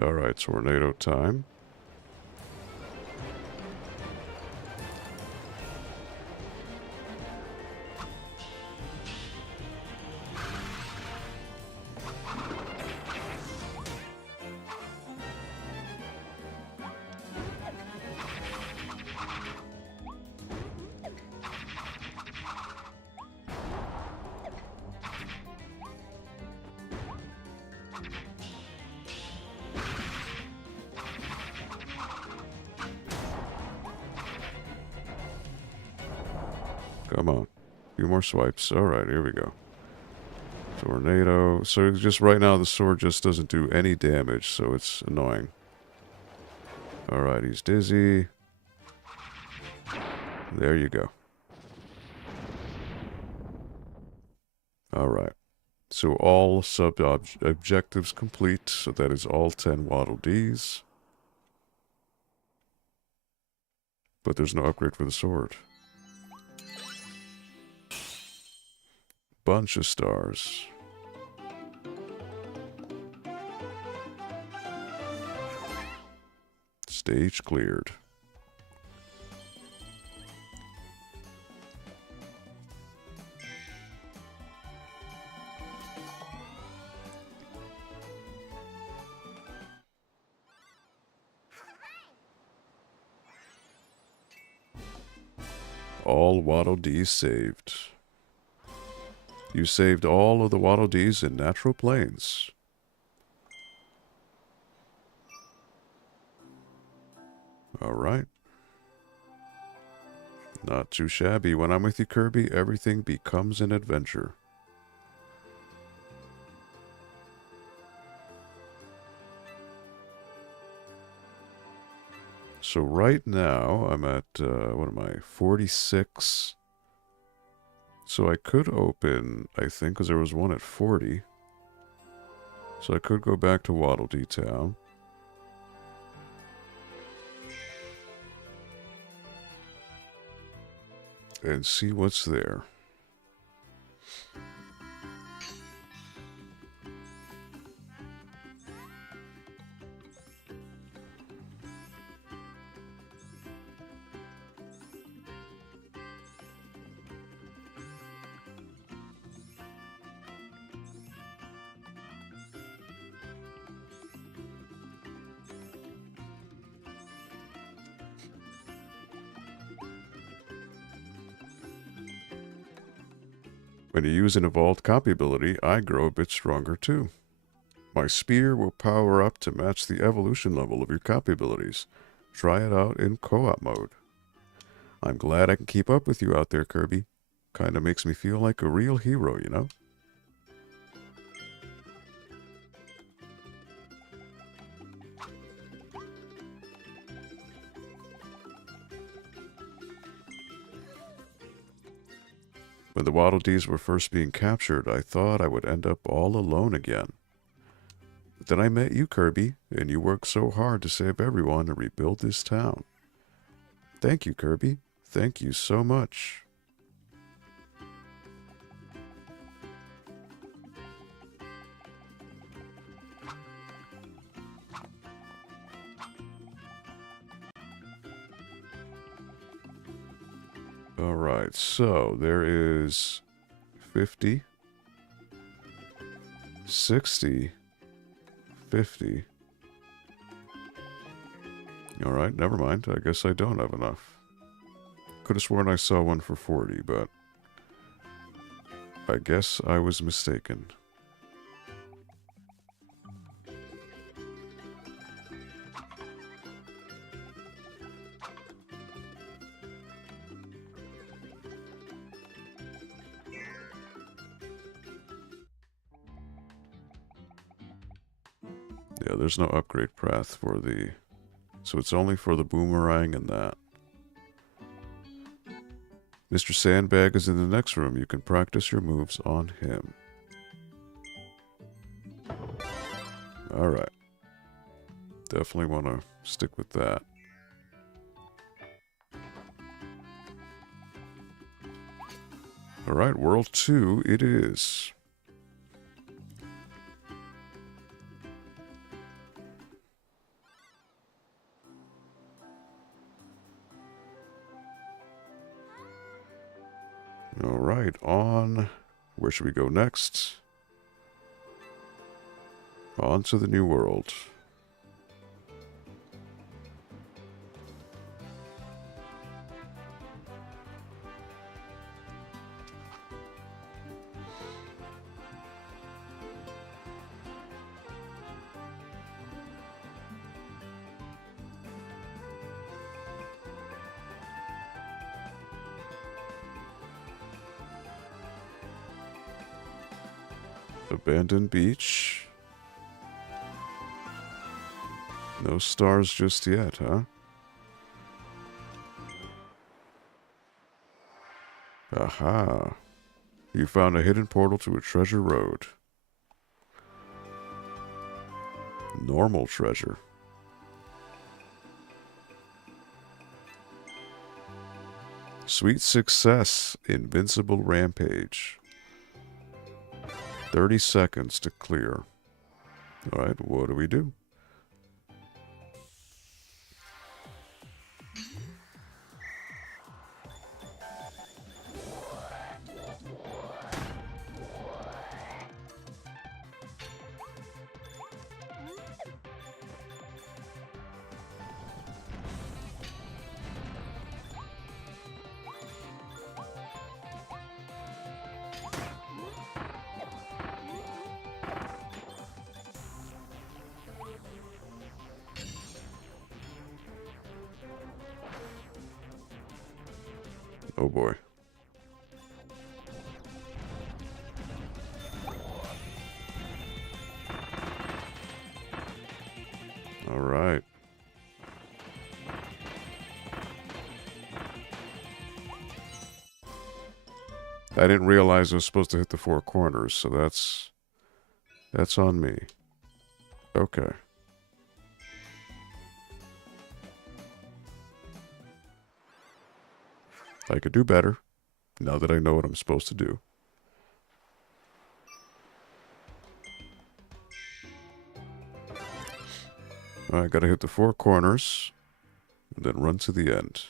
Alright, tornado time. Come on. A few more swipes. Alright, here we go. Tornado. So just right now the sword just doesn't do any damage, so it's annoying. Alright, he's dizzy. There you go. Alright. So all sub-objectives complete. So that is all 10 Waddle Dees. But there's no upgrade for the sword. bunch of stars. Stage cleared. All Waddle Dees saved. You saved all of the Waddle Dees in natural planes. Alright. Not too shabby. When I'm with you, Kirby, everything becomes an adventure. So right now, I'm at, what am I, 46. So I could open, I think, because there was one at 40. So I could go back to Waddle Dee Town. And see what's there. When you use an evolved copy ability, I grow a bit stronger too. My spear will power up to match the evolution level of your copy abilities. Try it out in co-op mode. I'm glad I can keep up with you out there, Kirby. Kinda makes me feel like a real hero, you know? When the Waddle Dees were first being captured, I thought I would end up all alone again. But then I met you, Kirby, and you worked so hard to save everyone and rebuild this town. Thank you, Kirby. Thank you so much. Alright, so there is 50, 60, 50. Alright, never mind. I guess I don't have enough. Could have sworn I saw one for 40, but I guess I was mistaken. Yeah, there's no upgrade path for the... So it's only for the boomerang and that. Mr. Sandbag is in the next room. You can practice your moves on him. Alright. Definitely want to stick with that. Alright, World 2 it is. Alright, on... Where should we go next? On to the new world. Abandoned beach. No stars just yet, huh? Aha. You found a hidden portal to a treasure road. Normal treasure. Sweet success. Invincible rampage. 30 seconds to clear. All right, what do we do? Oh boy. All right. I didn't realize I was supposed to hit the 4 corners, so that's on me. Okay. I could do better now that I know what I'm supposed to do. I gotta hit the 4 corners and then run to the end.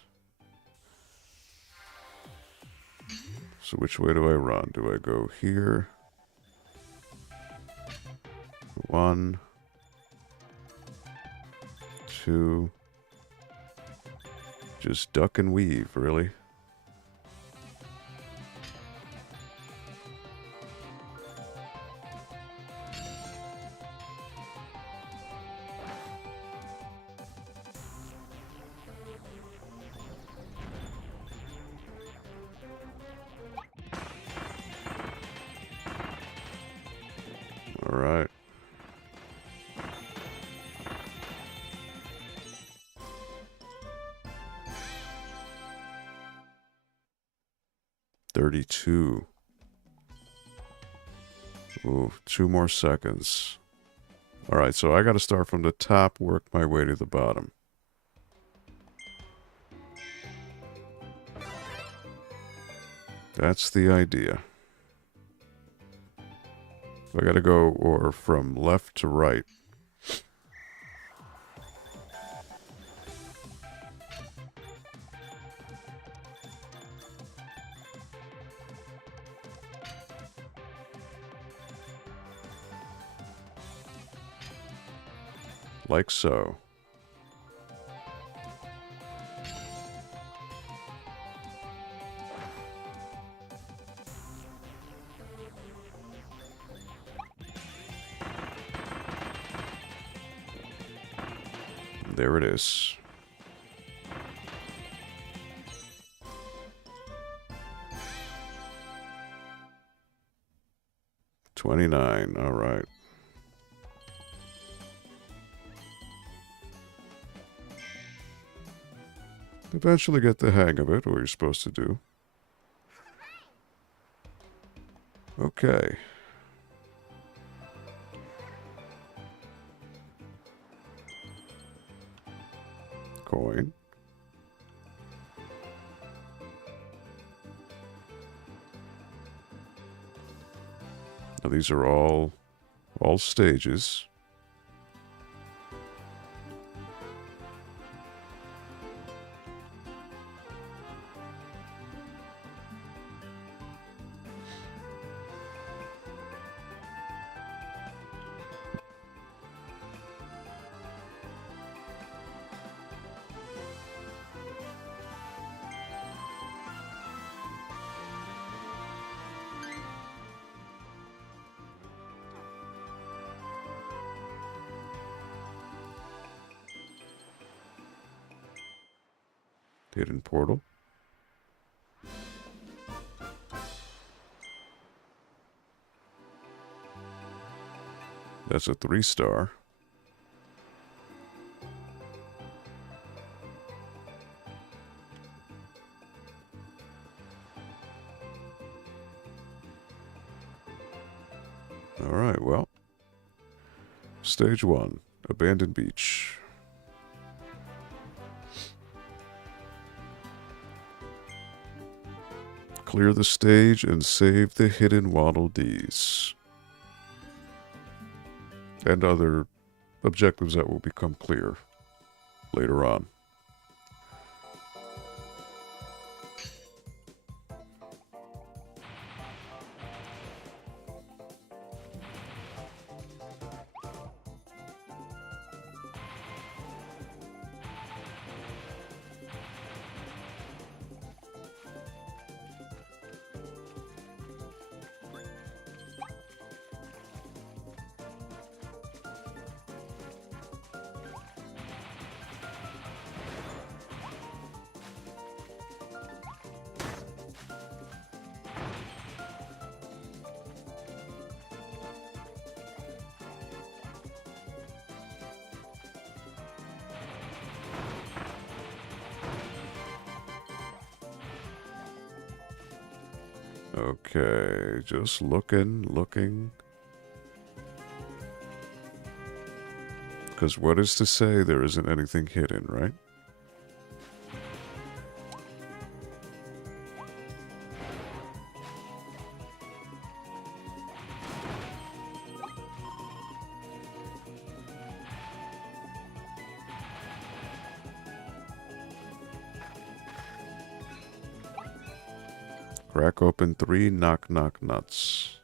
So which way do I run? Do I go here? 1, 2. Just duck and weave, really. All right. $32. Ooh, 2 more seconds. All right, so I got to start from the top, work my way to the bottom. That's the idea. I got to go or from left to right. Like so. There it is. $29. All right. Eventually get the hang of it, what you're supposed to do. Okay. Coin. Now these are all stages. Hidden portal. That's a 3-star. All right, well. Stage 1, Abandoned Beach. Clear the stage and save the hidden Waddle Dees. and other objectives that will become clear later on. Okay, just looking. Because what is to say there isn't anything hidden, right? Crack open 3 knock-knock nuts.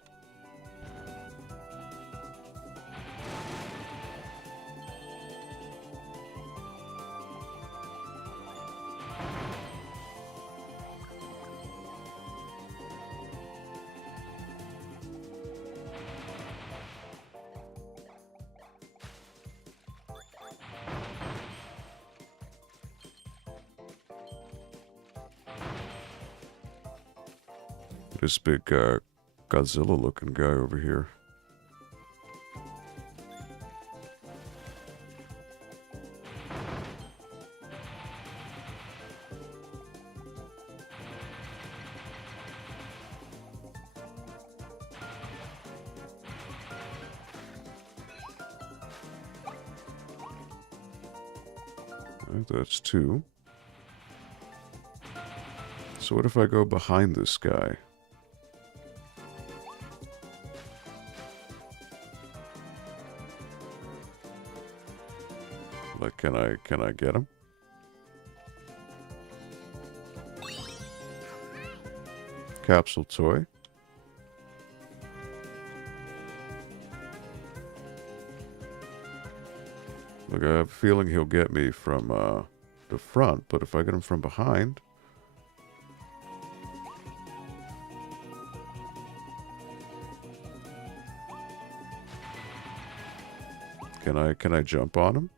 This big Godzilla-looking guy over here. Right, that's 2. So what if I go behind this guy? Like, can I get him? Capsule toy. Look, I have a feeling he'll get me from the front, but if I get him from behind... Can I jump on him?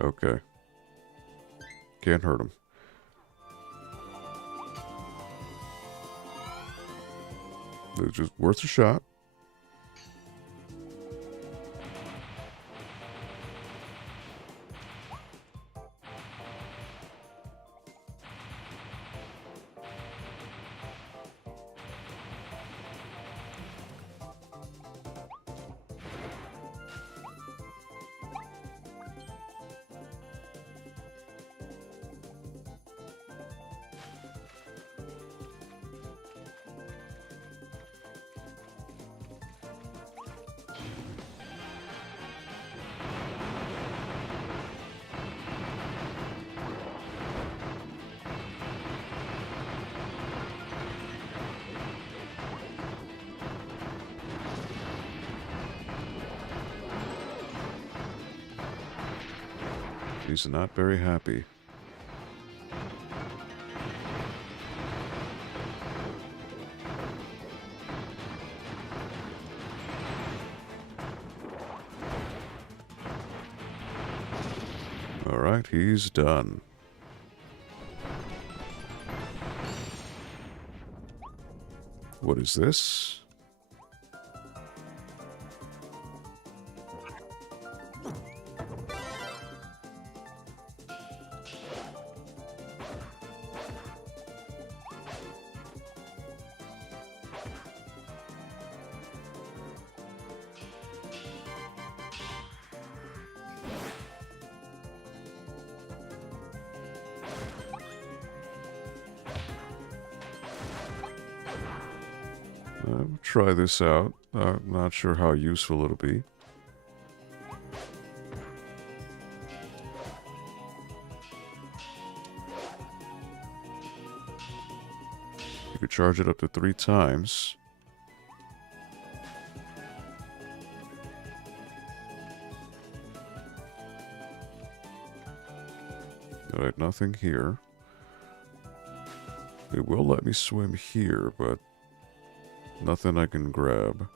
Okay. Can't hurt him. It's just worth a shot. He's not very happy. All right, he's done. What is this? We'll try this out. I'm not sure how useful it'll be. You could charge it up to 3 times. Alright, nothing here. It will let me swim here, but nothing I can grab.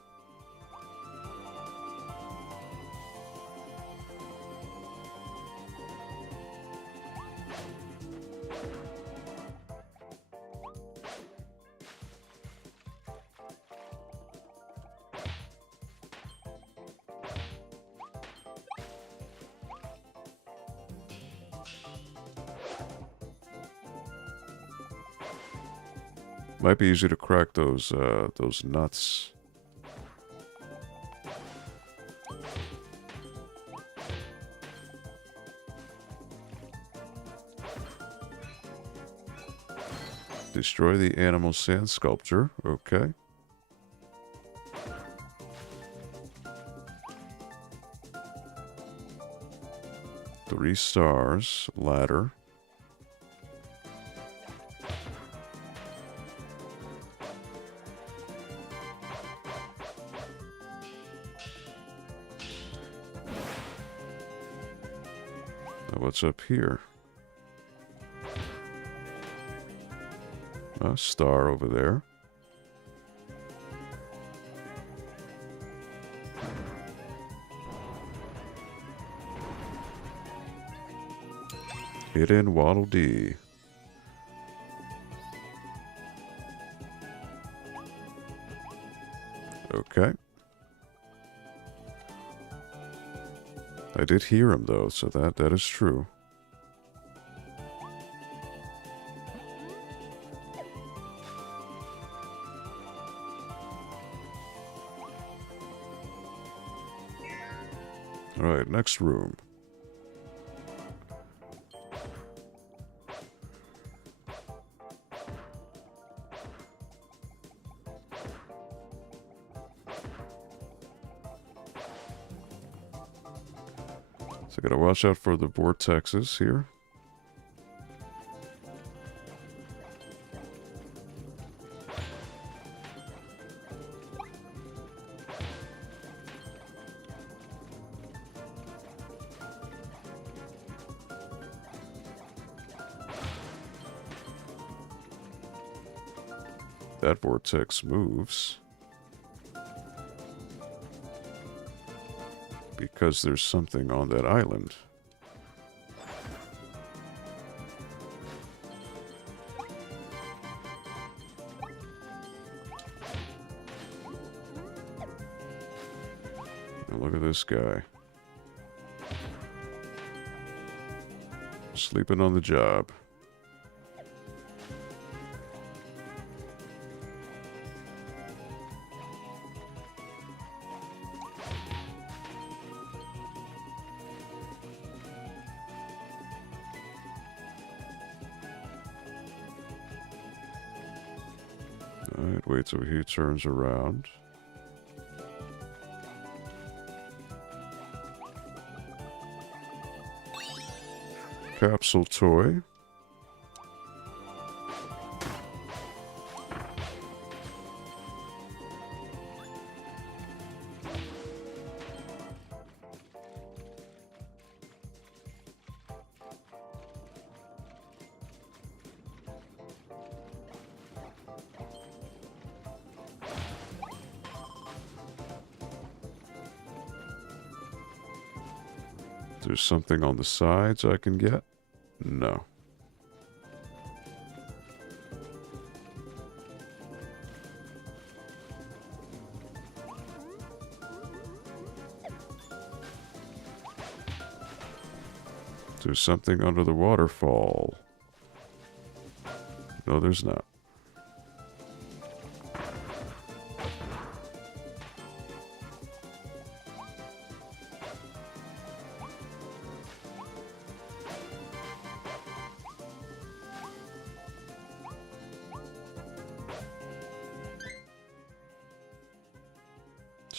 Might be easy to crack those nuts. Destroy the animal sand sculpture. Okay. Three stars. Ladder. What's up here? A star over there. Hidden Waddle Dee. Okay. I did hear him though, so that is true. Alright, next room. So I gotta watch out for the vortexes here. That vortex moves. Because there's something on that island. Now look at this guy. Sleeping on the job. Alright, wait till he turns around. Capsule toy. There's something on the sides I can get? No. There's something under the waterfall. No, there's not.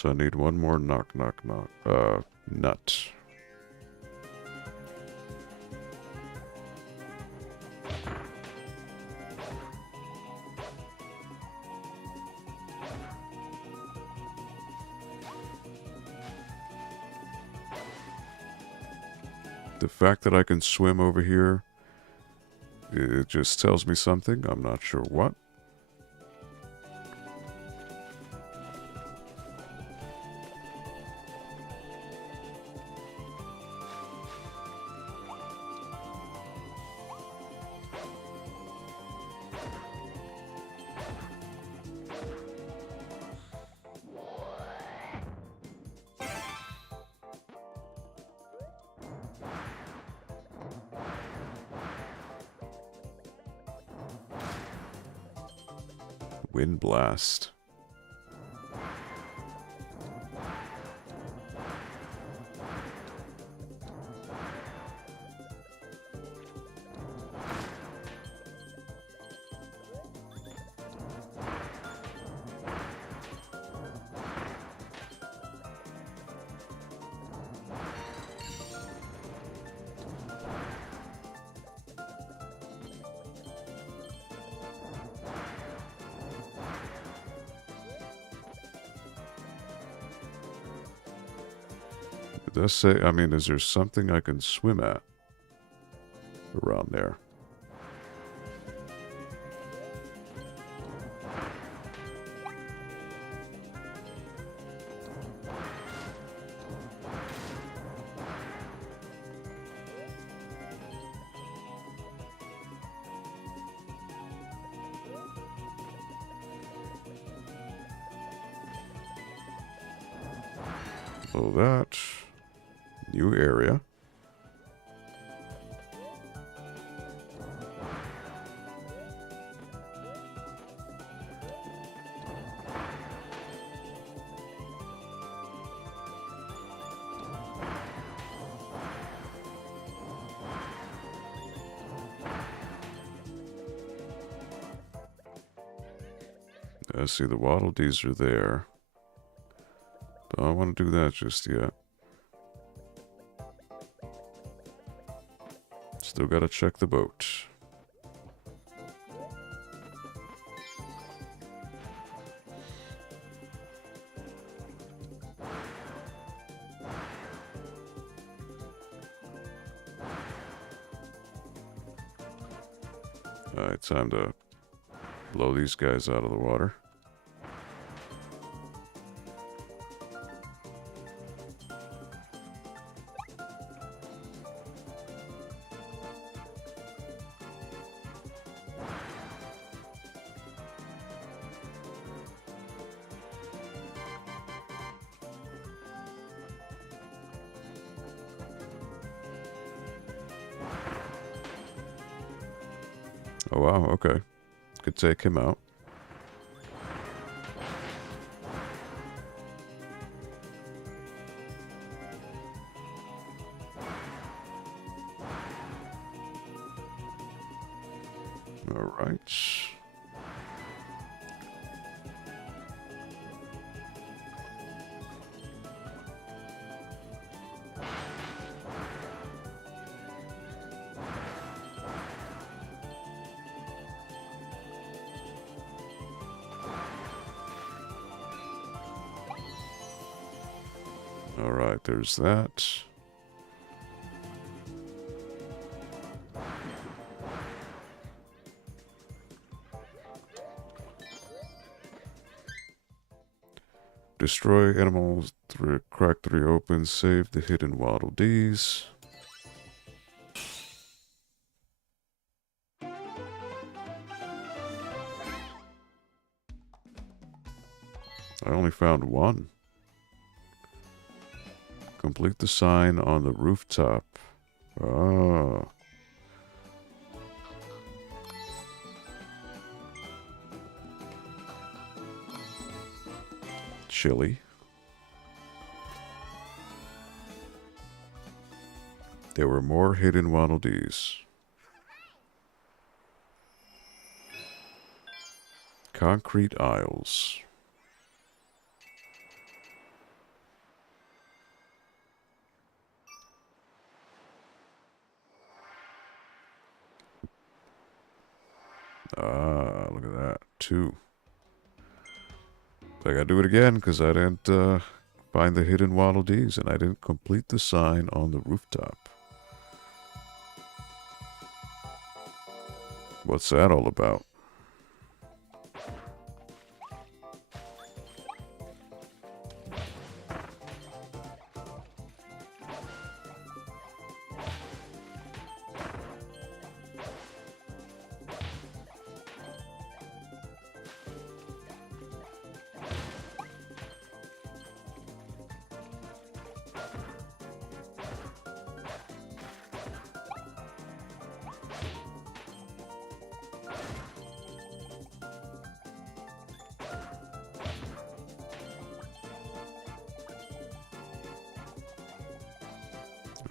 So I need one more nut. The fact that I can swim over here, it just tells me something. I'm not sure what. Wind blast. It does say, I mean, is there something I can swim at around there? Oh, that. New area. I see the Waddle Dees are there. Don't want to do that just yet. Still gotta check the boat. Alright, time to blow these guys out of the water. Oh wow, okay. Could take him out. All right. All right, there's that. Destroy animals, crack 3 open, save the hidden Waddle Dees. I only found one. Complete the sign on the rooftop. Ah. Chili. There were more hidden Waddle Dees. Concrete aisles. Ah, look at that. 2. I gotta do it again because I didn't find the hidden Waddle Dees and I didn't complete the sign on the rooftop. What's that all about?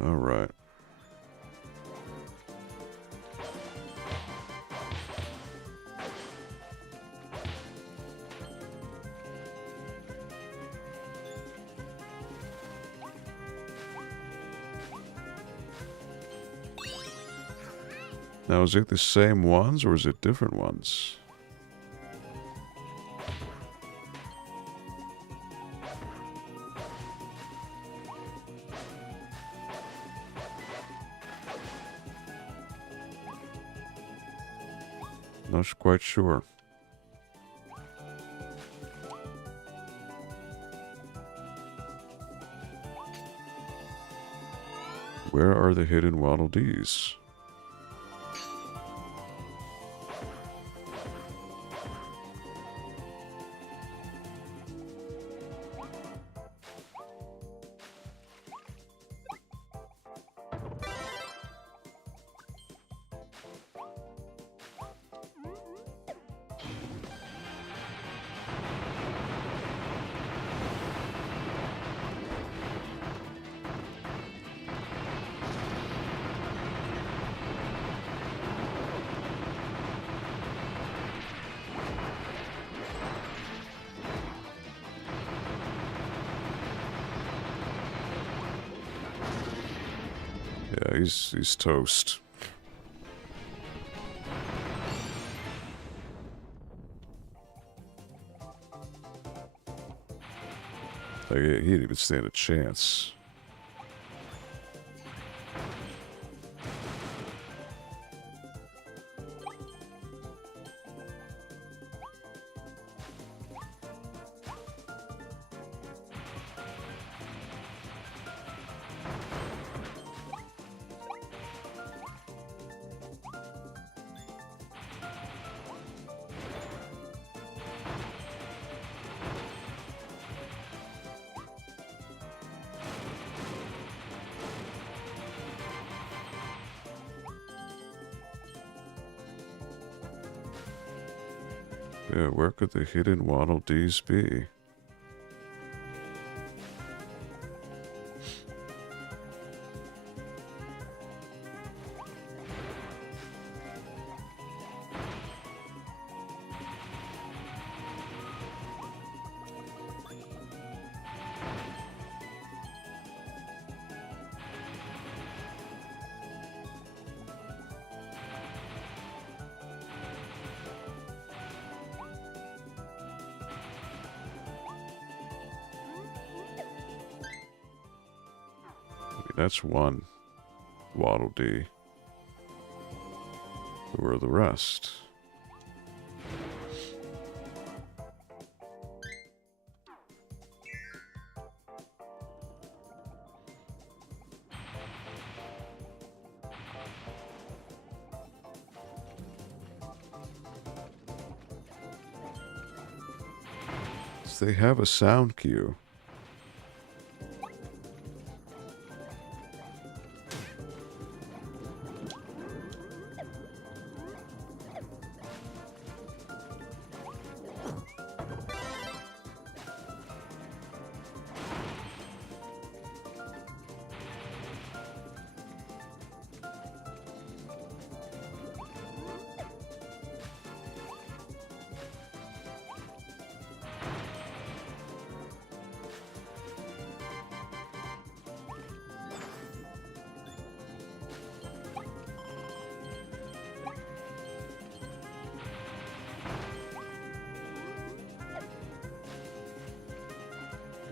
All right. Now, is it the same ones or is it different ones? Not quite sure. Where are the hidden Waddle Dees? Yeah, he's toast. Like, he didn't even stand a chance. Yeah, where could the hidden Waddle Dees be? That's one Waddle Dee. Who are the rest? So they have a sound cue.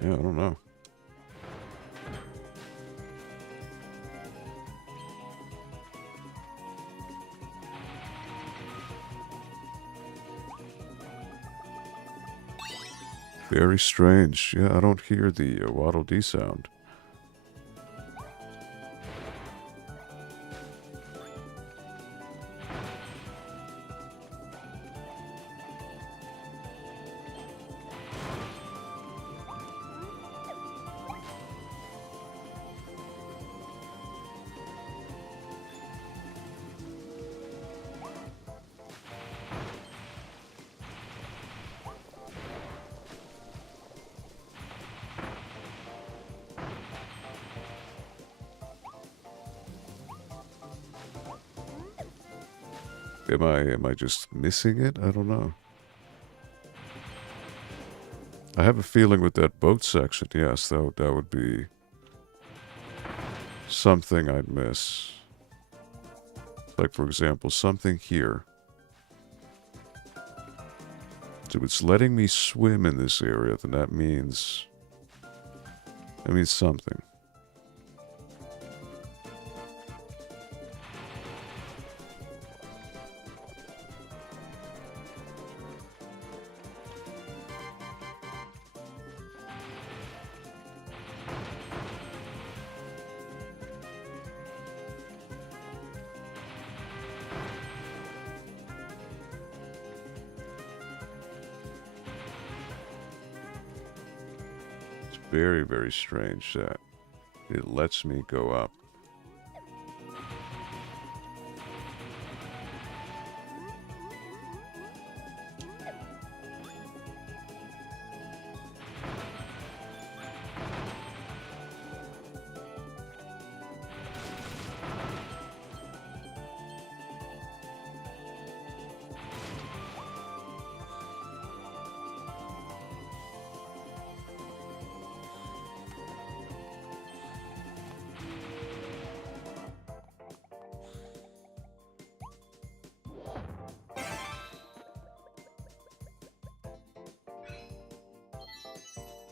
Yeah, I don't know. Very strange. Yeah, I don't hear the Waddle Dee sound. Am I just missing it? I don't know. I have a feeling with that boat section, yes, that would be something I'd miss. Like, for example, something here. So it's letting me swim in this area, then that means something. Very, very strange that it lets me go up.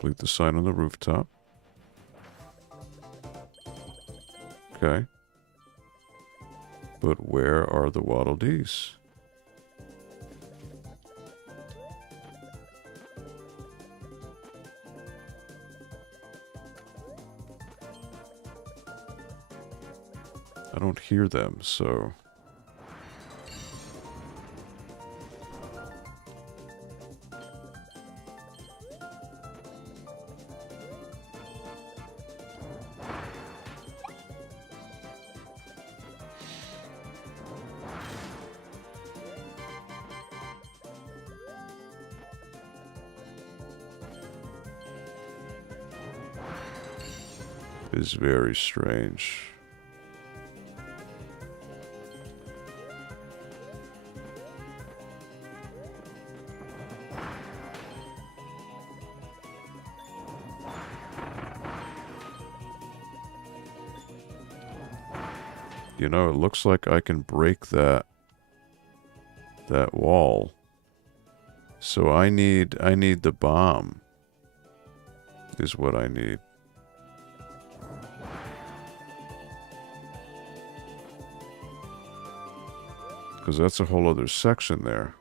Complete the sign on the rooftop. Okay. But where are the Waddle Dees? I don't hear them, so... is very strange. You know, it looks like I can break that wall. So I need the bomb. Is what I need. Because that's a whole other section there.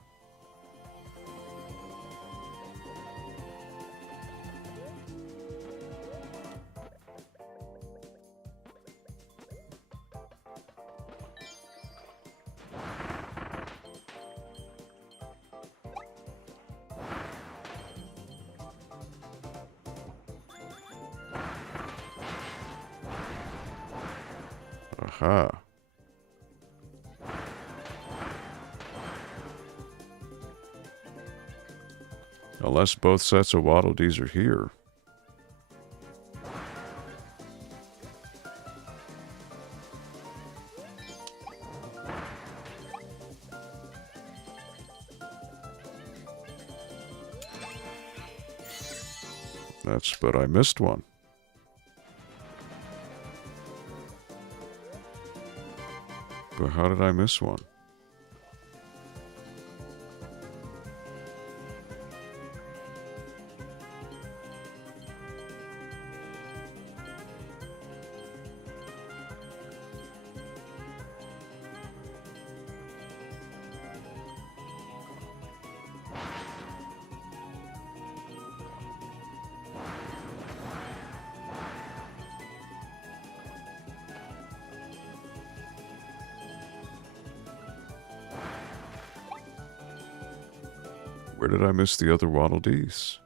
Aha. Unless both sets of Waddle Dees are here. But I missed one. But how did I miss one? Where did I miss the other Waddle Dees?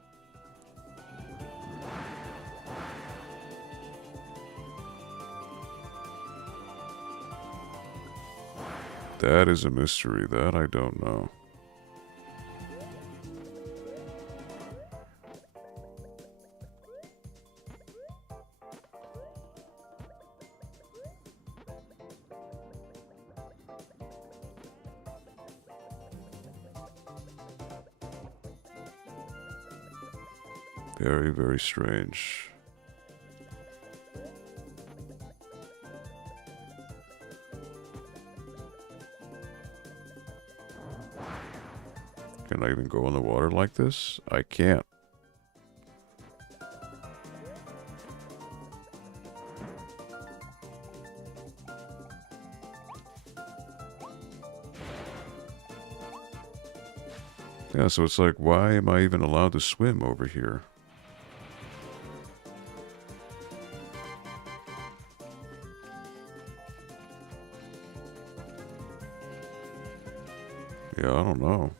That is a mystery. That I don't know. Very, very strange. Can I even go in the water like this? I can't. Yeah, so it's like, why am I even allowed to swim over here? Yeah, I don't know.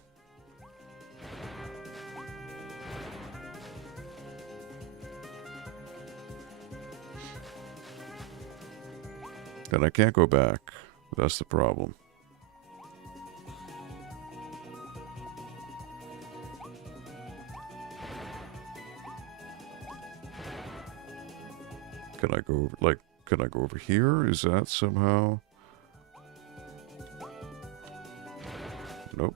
And I can't go back. That's the problem. Can I go over, like, can I go over here? Is that somehow... Nope.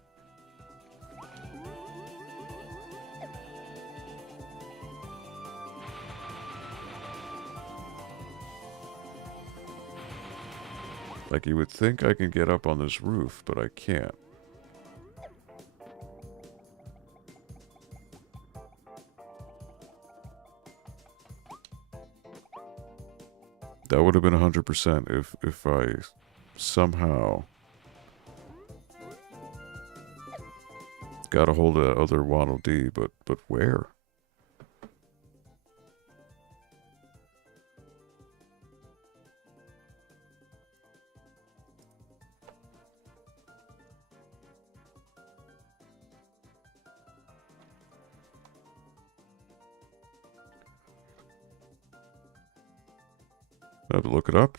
Like, you would think I can get up on this roof, but I can't. That would have been 100% if I somehow got a hold of that other Waddle Dee, but where? I have to look it up.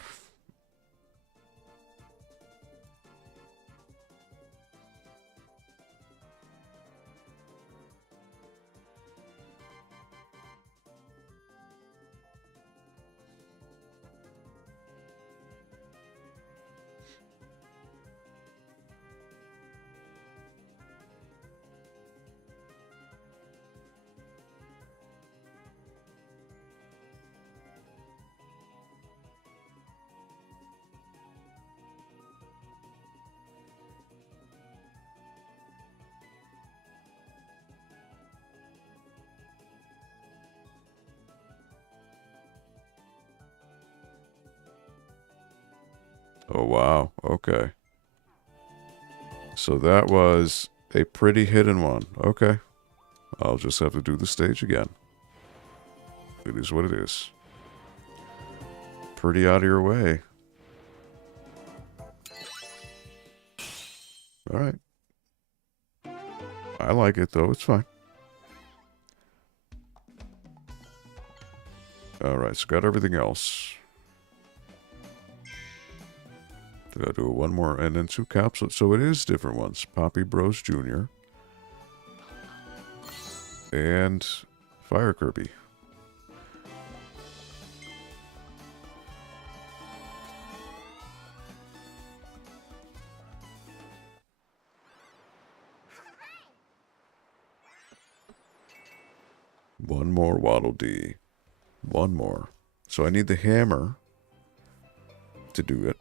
Oh, wow. Okay. So that was a pretty hidden one. Okay. I'll just have to do the stage again. It is what it is. Pretty out of your way. Alright. I like it, though. It's fine. Alright, so got everything else. Gotta do one more, and then 2 capsules. So it is different ones. Poppy Bros Jr. and Fire Kirby. One more Waddle Dee. One more. So I need the hammer to do it.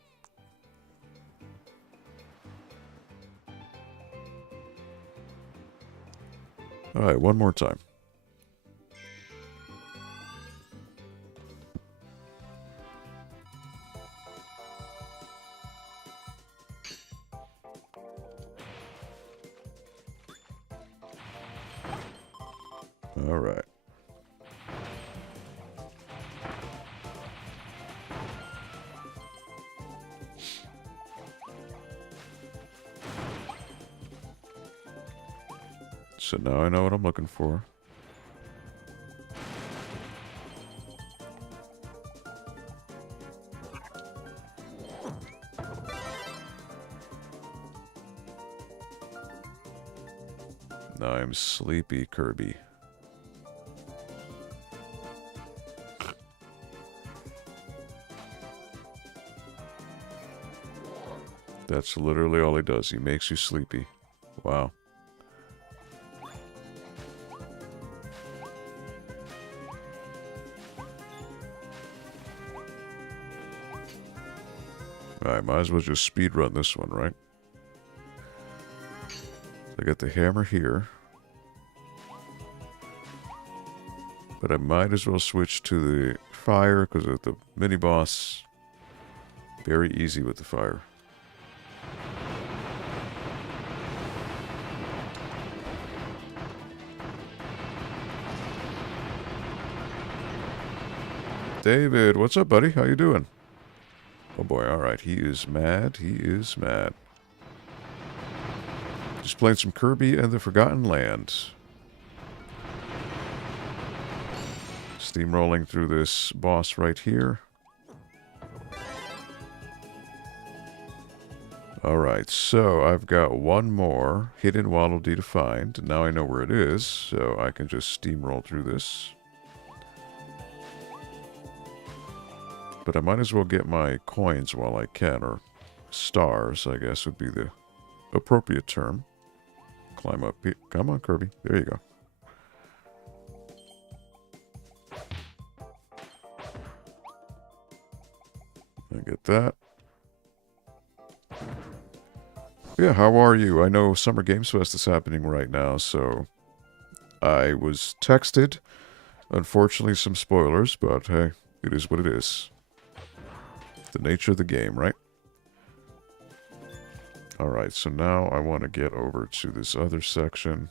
Alright, one more time. Alright. So now I know what I'm looking for. Now I'm sleepy, Kirby. That's literally all he does. He makes you sleepy. Wow. Alright, might as well just speed run this one, right? I got the hammer here. But I might as well switch to the fire, because with the mini-boss, very easy with the fire. David, what's up, buddy? How you doing? Oh boy, alright, he is mad. He is mad. Just playing some Kirby and the Forgotten Land. Steamrolling through this boss right here. Alright, so I've got one more hidden Waddle Dee to find. Now I know where it is, so I can just steamroll through this. But I might as well get my coins while I can, or stars, I guess would be the appropriate term. Climb up here. Come on, Kirby. There you go. I get that. Yeah, how are you? I know Summer Games Fest is happening right now, so I was texted. Unfortunately, some spoilers, but hey, it is what it is. The nature of the game, right? Alright, so now I want to get over to this other section.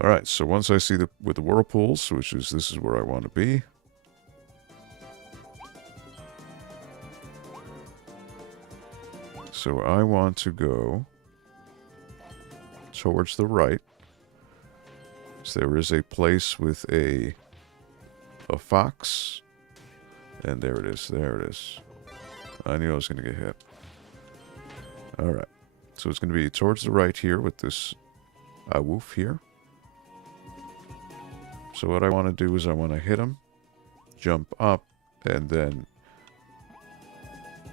Alright, so once I see with the whirlpools, this is where I want to be. So I want to go towards the right. So there is a place with a fox. And there it is. There it is. I knew I was going to get hit. Alright. So it's going to be towards the right here with this wolf here. So what I want to do is I want to hit him, jump up, and then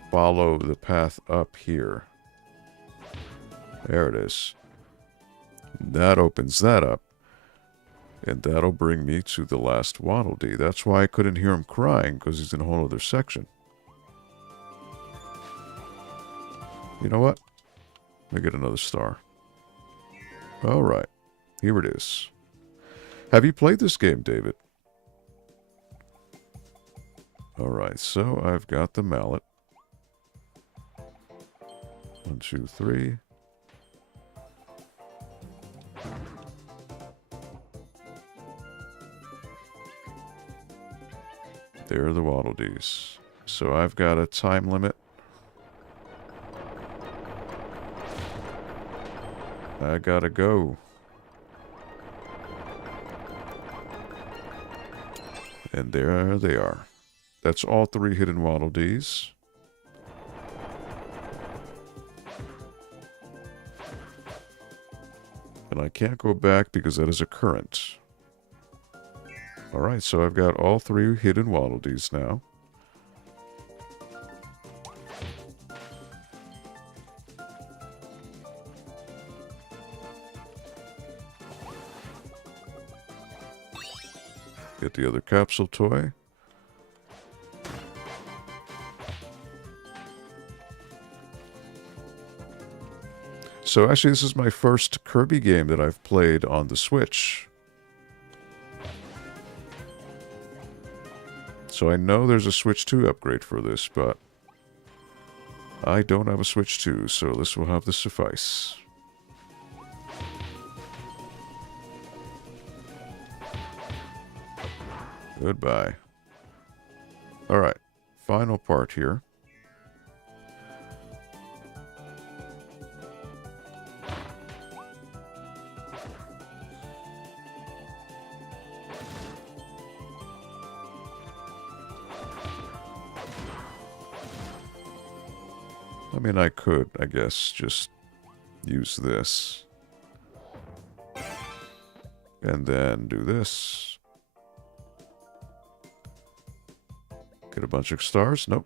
follow the path up here. There it is. That opens that up. And that'll bring me to the last Waddle Dee. That's why I couldn't hear him crying, because he's in a whole other section. You know what? Let me get another star. Alright. Here it is. Have you played this game, David? Alright, so I've got the mallet. 1, 2, 3. There are the Waddle Dees. So I've got a time limit. I gotta go. And there they are. That's all 3 hidden Waddle Dees. And I can't go back because that is a current. Alright, so I've got all 3 hidden Waddle Dees now. Get the other capsule toy. So actually, this is my first Kirby game that I've played on the Switch. So I know there's a Switch 2 upgrade for this, but I don't have a Switch 2, so this will have to suffice. Goodbye. Alright, final part here. I mean, I could, I guess, just use this. And then do this. Get a bunch of stars. Nope.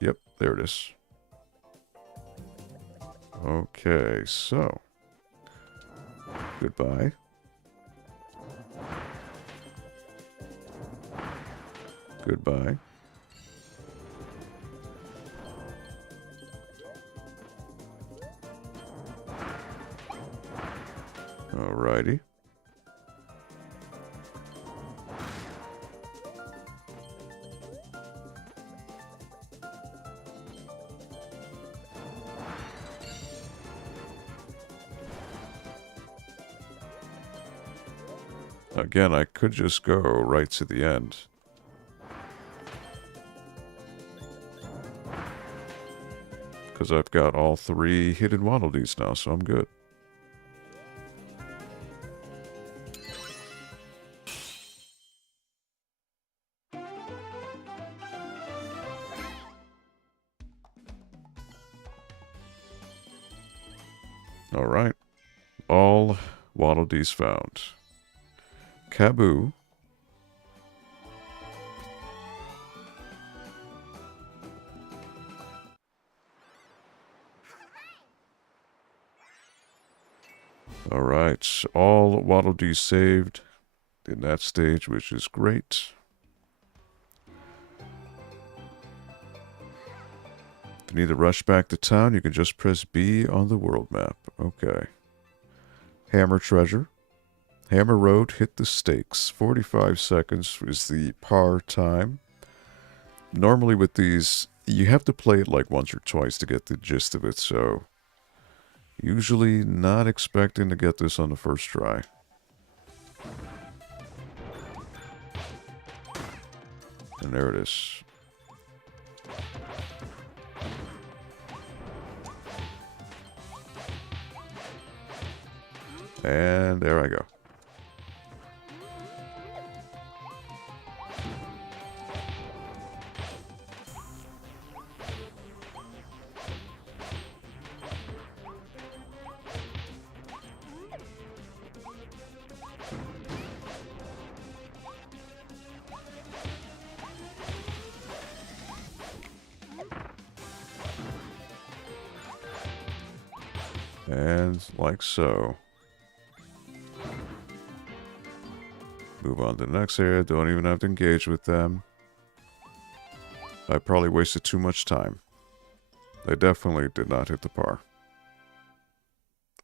Yep, there it is. Okay, so. Goodbye. Goodbye. Alrighty. Again, I could just go right to the end. Because I've got all 3 hidden Waddle Dees now, so I'm good. Alright. All Waddle Dees found. Kaboo. Alright, all Waddle Dees saved in that stage, which is great. If you need to rush back to town, you can just press B on the world map. Okay. Hammer treasure. Hammer Road, hit the stakes. 45 seconds is the par time. Normally with these, you have to play it like once or twice to get the gist of it, so usually not expecting to get this on the first try. And there it is. And there I go. And like so. Move on to the next area. Don't even have to engage with them. I probably wasted too much time. I definitely did not hit the par.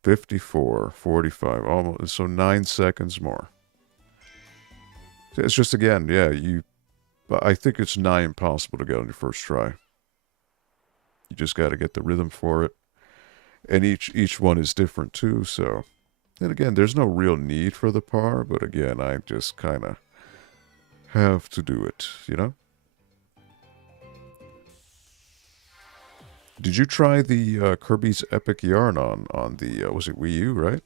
54, 45, almost, so 9 seconds more. It's just, again, yeah, I think it's nigh impossible to get on your first try. You just got to get the rhythm for it. And each one is different too, so. And again, there's no real need for the par, but again, I just kind of have to do it, you know? Did you try the Kirby's Epic Yarn on the, was it Wii U, right?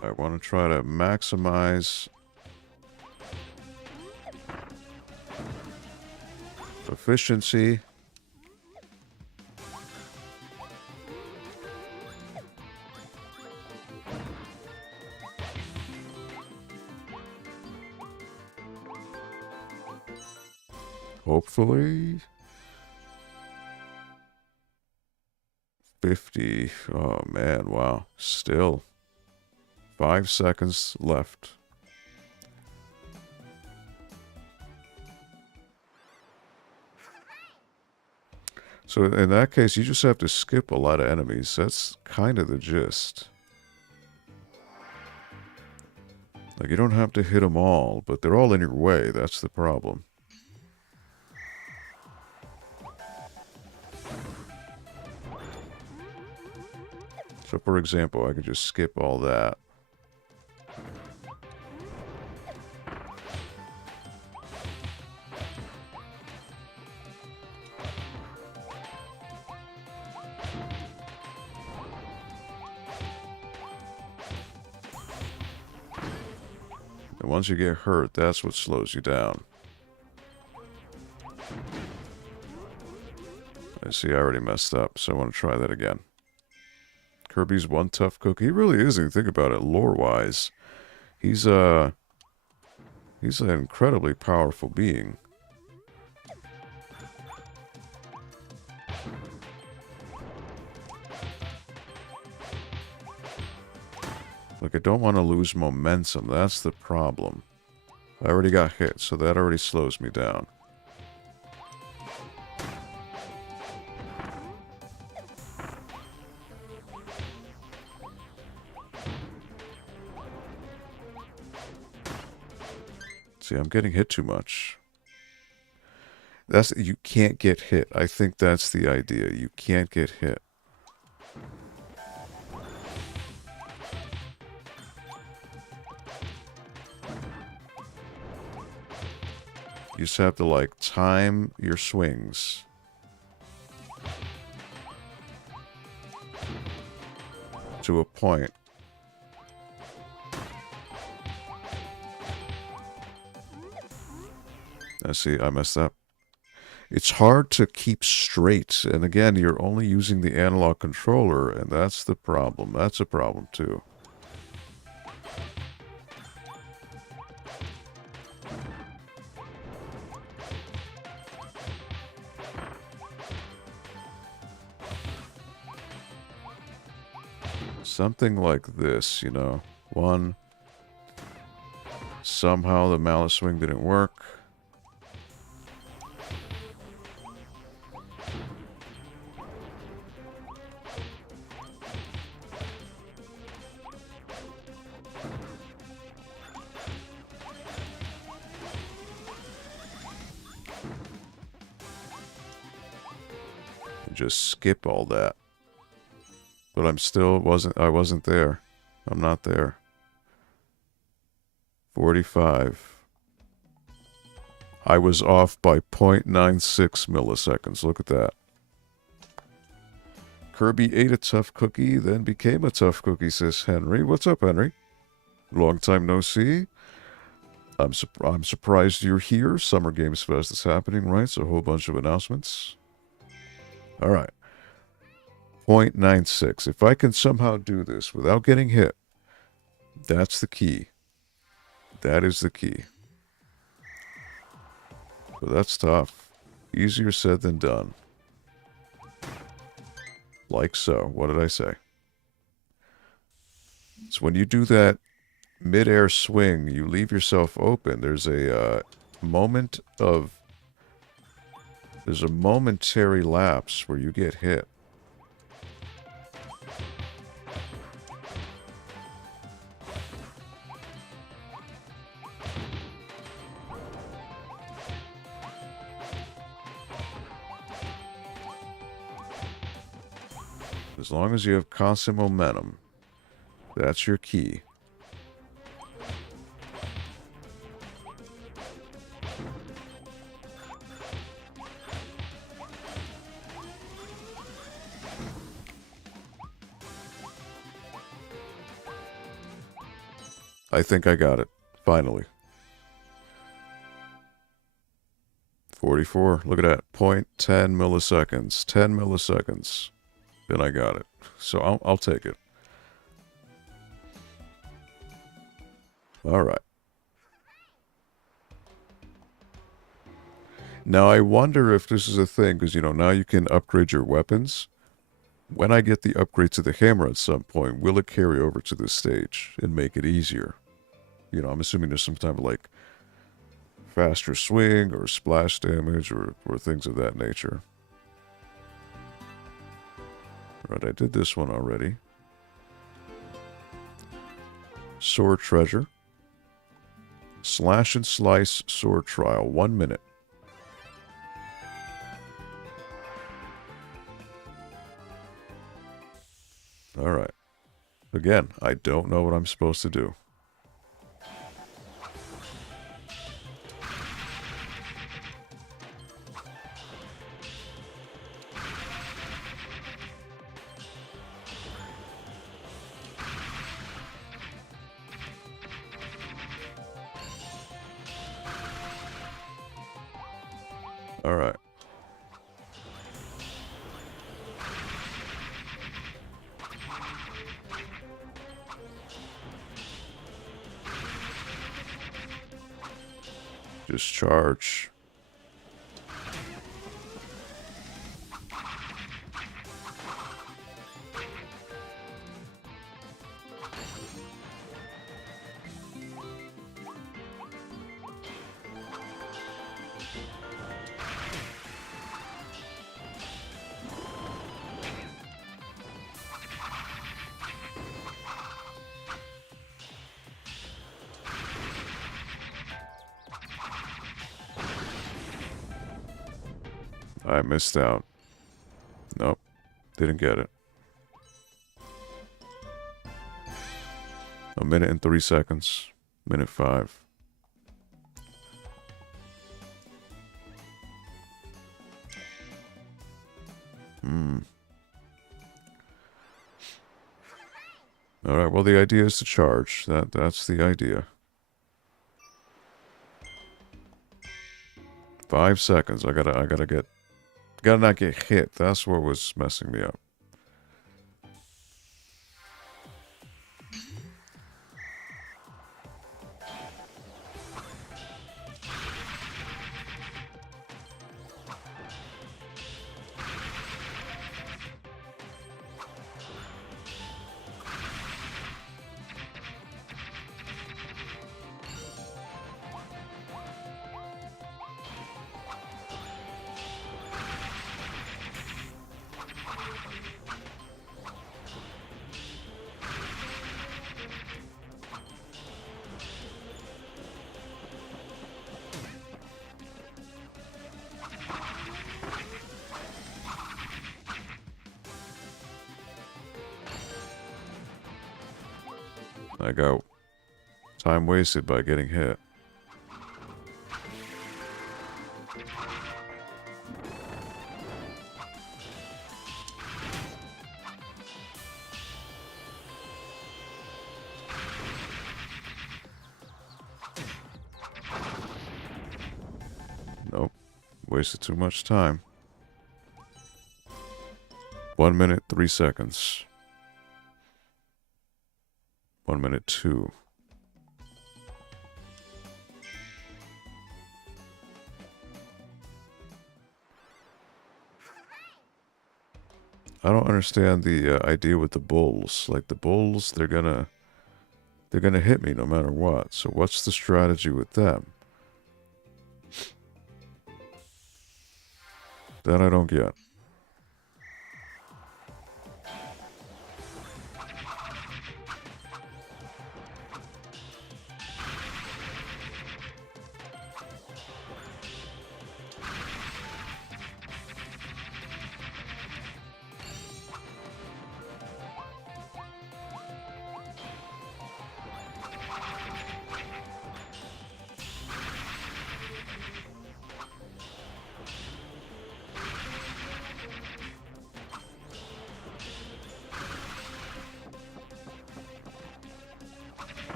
I want to try to maximize efficiency. Hopefully 50. Oh man, wow. Still 5 seconds left. So in that case, you just have to skip a lot of enemies. That's kind of the gist. Like, you don't have to hit them all, but they're all in your way. That's the problem. So, for example, I could just skip all that. And once you get hurt, that's what slows you down. I see I already messed up, so I want to try that again. Kirby's one tough cookie. He really is, if you think about it, lore-wise. He's an incredibly powerful being. Like, I don't want to lose momentum. That's the problem. I already got hit, so that already slows me down. See, I'm getting hit too much. You can't get hit. I think that's the idea. You can't get hit. You just have to, like, time your swings. To a point. I see, I messed up. It's hard to keep straight, and again, you're only using the analog controller, and that's the problem. That's a problem, too. Something like this, you know. One. Somehow the mallet swing didn't work. Just skip all that. But I wasn't there. I'm not there. 45. I was off by 0.96 milliseconds. Look at that. Kirby ate a tough cookie, then became a tough cookie, says Henry. What's up, Henry? Long time no see. I'm surprised you're here. Summer Games Fest is happening, right? So a whole bunch of announcements. All right. 0.96. If I can somehow do this without getting hit, that's the key. That is the key. But that's tough. Easier said than done. Like so. What did I say? So when you do that mid-air swing, you leave yourself open. There's a There's a momentary lapse where you get hit. As long as you have constant momentum, that's your key. I think I got it. Finally. 44. Look at that. 0.10 milliseconds. 10 milliseconds. Then I got it. So I'll take it. All right. Now I wonder if this is a thing, because, you know, now you can upgrade your weapons. When I get the upgrade to the hammer at some point, will it carry over to this stage and make it easier? You know, I'm assuming there's some type of, like, faster swing or splash damage or things of that nature. Alright, I did this one already. Sword treasure. Slash and slice sword trial. 1 minute. Alright. Again, I don't know what I'm supposed to do. Alright. Discharge. I missed out. Nope. Didn't get it. 1 minute and 3 seconds. Minute 5. Alright, well the idea is to charge. That's the idea. 5 seconds. I gotta not get hit. That's what was messing me up. I got time wasted by getting hit. Nope. Wasted too much time. 1 minute, 3 seconds. 1 minute, 2. I don't understand the idea with the bulls. Like the bulls, they're gonna hit me no matter what. So what's the strategy with them? That I don't get.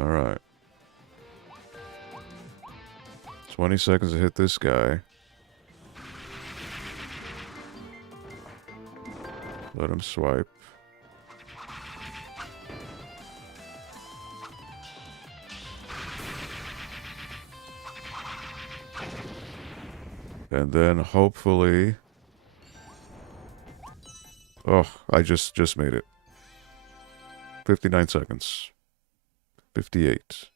Alright. 20 seconds to hit this guy. Let him swipe. And then hopefully... Oh, I just made it. 59 seconds. 58.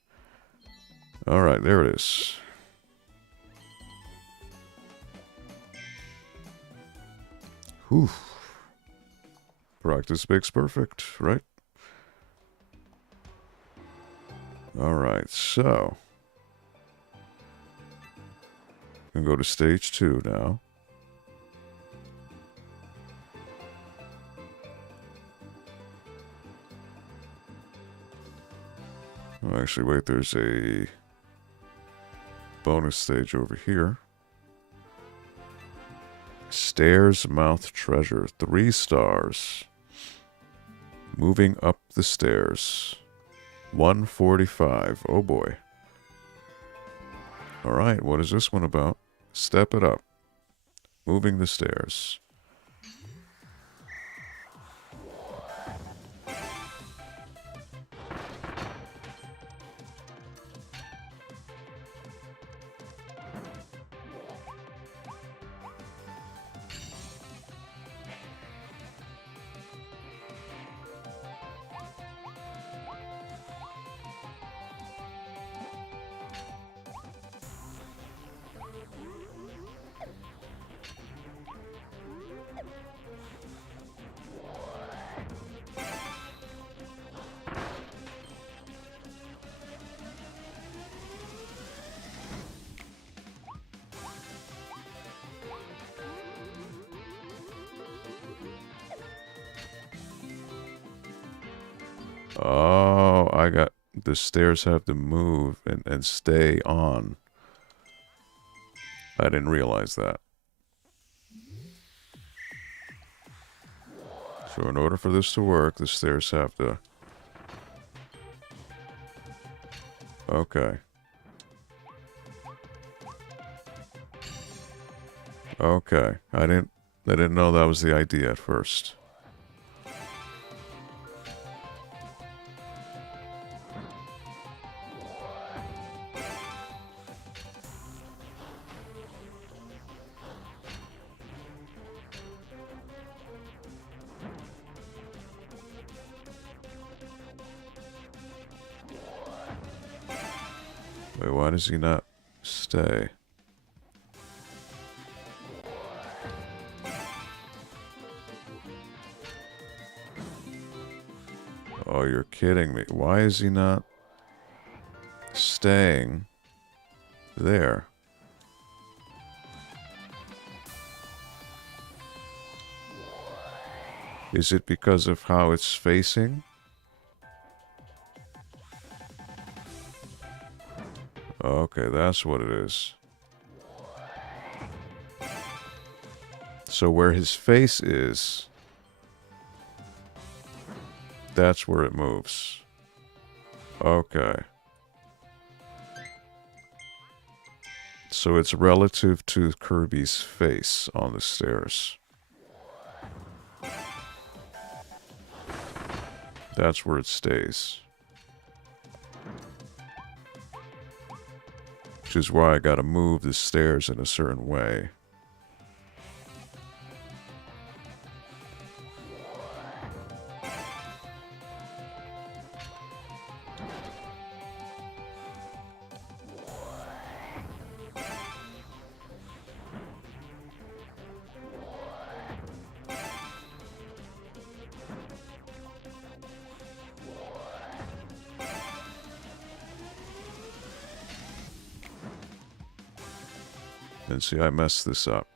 Alright, there it is. Whew. Practice makes perfect, right? Alright, so. We can go to stage 2 now. Oh, actually, wait, there's a bonus stage over here. Stairs Mouth Treasure, 3 stars. Moving up the stairs. 145. Oh boy. Alright, what is this one about? Step it up. Moving the stairs. Oh, I got... The stairs have to move and stay on. I didn't realize that. So in order for this to work, the stairs have to... Okay. Okay. I didn't know that was the idea at first. Wait, why does he not stay? Oh, you're kidding me. Why is he not staying there? Is it because of how it's facing? Okay, that's what it is. So where his face is, that's where it moves. Okay. So it's relative to Kirby's face on the stairs. That's where it stays. Which is why I gotta move the stairs in a certain way. And see, I messed this up.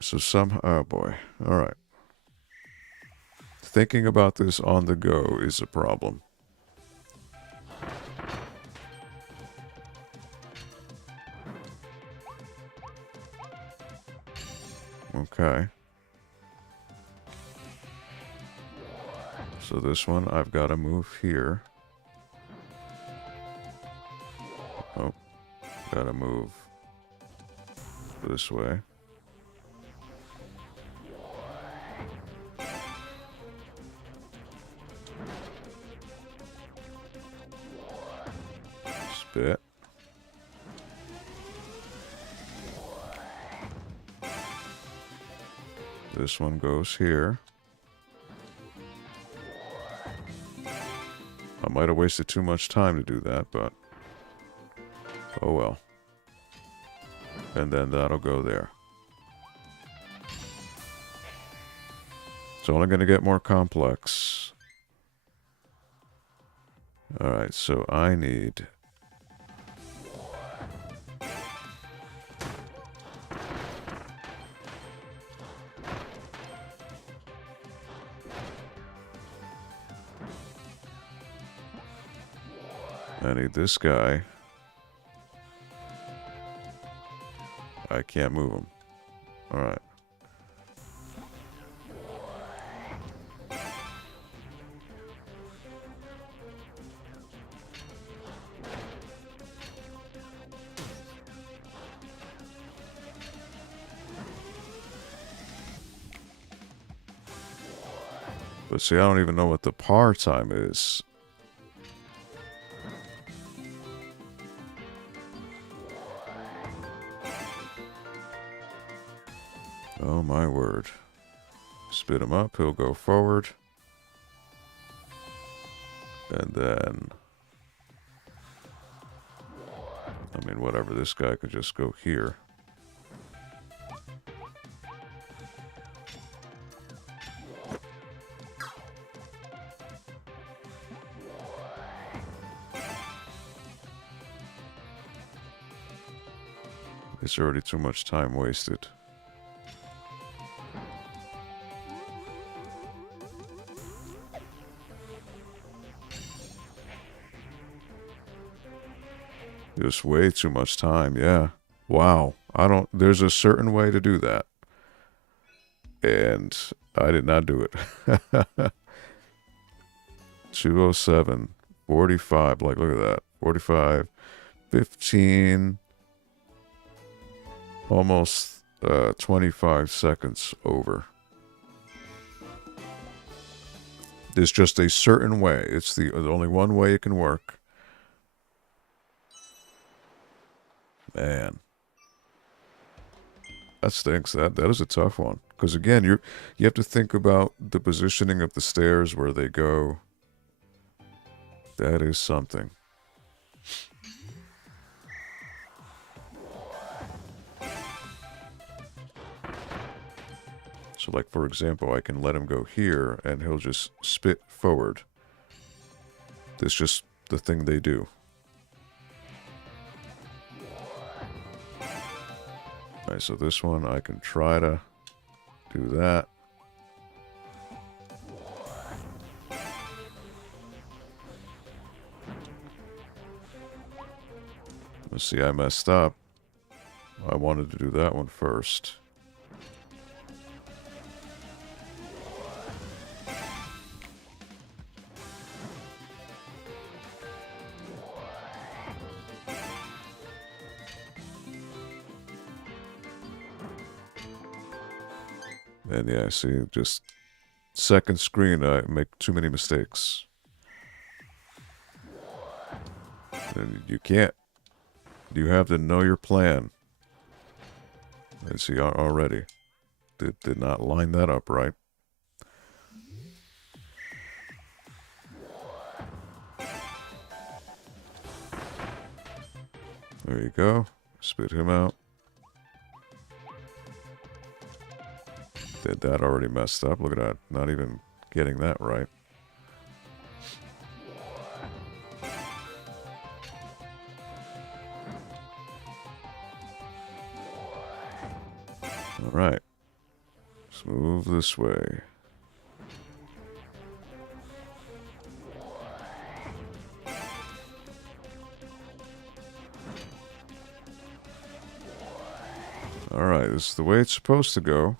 So somehow, oh boy, alright. Thinking about this on the go is a problem. Okay. So this one, I've got to move here. Oh, gotta move this way. Spit. This one goes here. I might have wasted too much time to do that, but oh well. And then that'll go there. It's only going to get more complex. Alright, so I need... I need this guy. I can't move him. Alright. But see, I don't even know what the par time is. Oh my word. Spit him up, he'll go forward. And then... I mean, whatever, this guy could just go here. It's already too much time wasted. Just way too much time, yeah. Wow. There's a certain way to do that. And I did not do it. 207, 45, like look at that. 45, 15, almost 25 seconds over. There's just a certain way. It's the only one way it can work. Man, that stinks. That is a tough one. Because again, you have to think about the positioning of the stairs where they go. That is something. So like, for example, I can let him go here and he'll just spit forward. That's just the thing they do. Alright, so this one I can try to do that. Let's see, I messed up. I wanted to do that one first. And yeah, see, just second screen, I make too many mistakes. And you can't. You have to know your plan. And see, already, did not line that up right. There you go. Spit him out. Did that already messed up? Look at that. Not even getting that right. All right. Let's move this way. All right. This is the way it's supposed to go.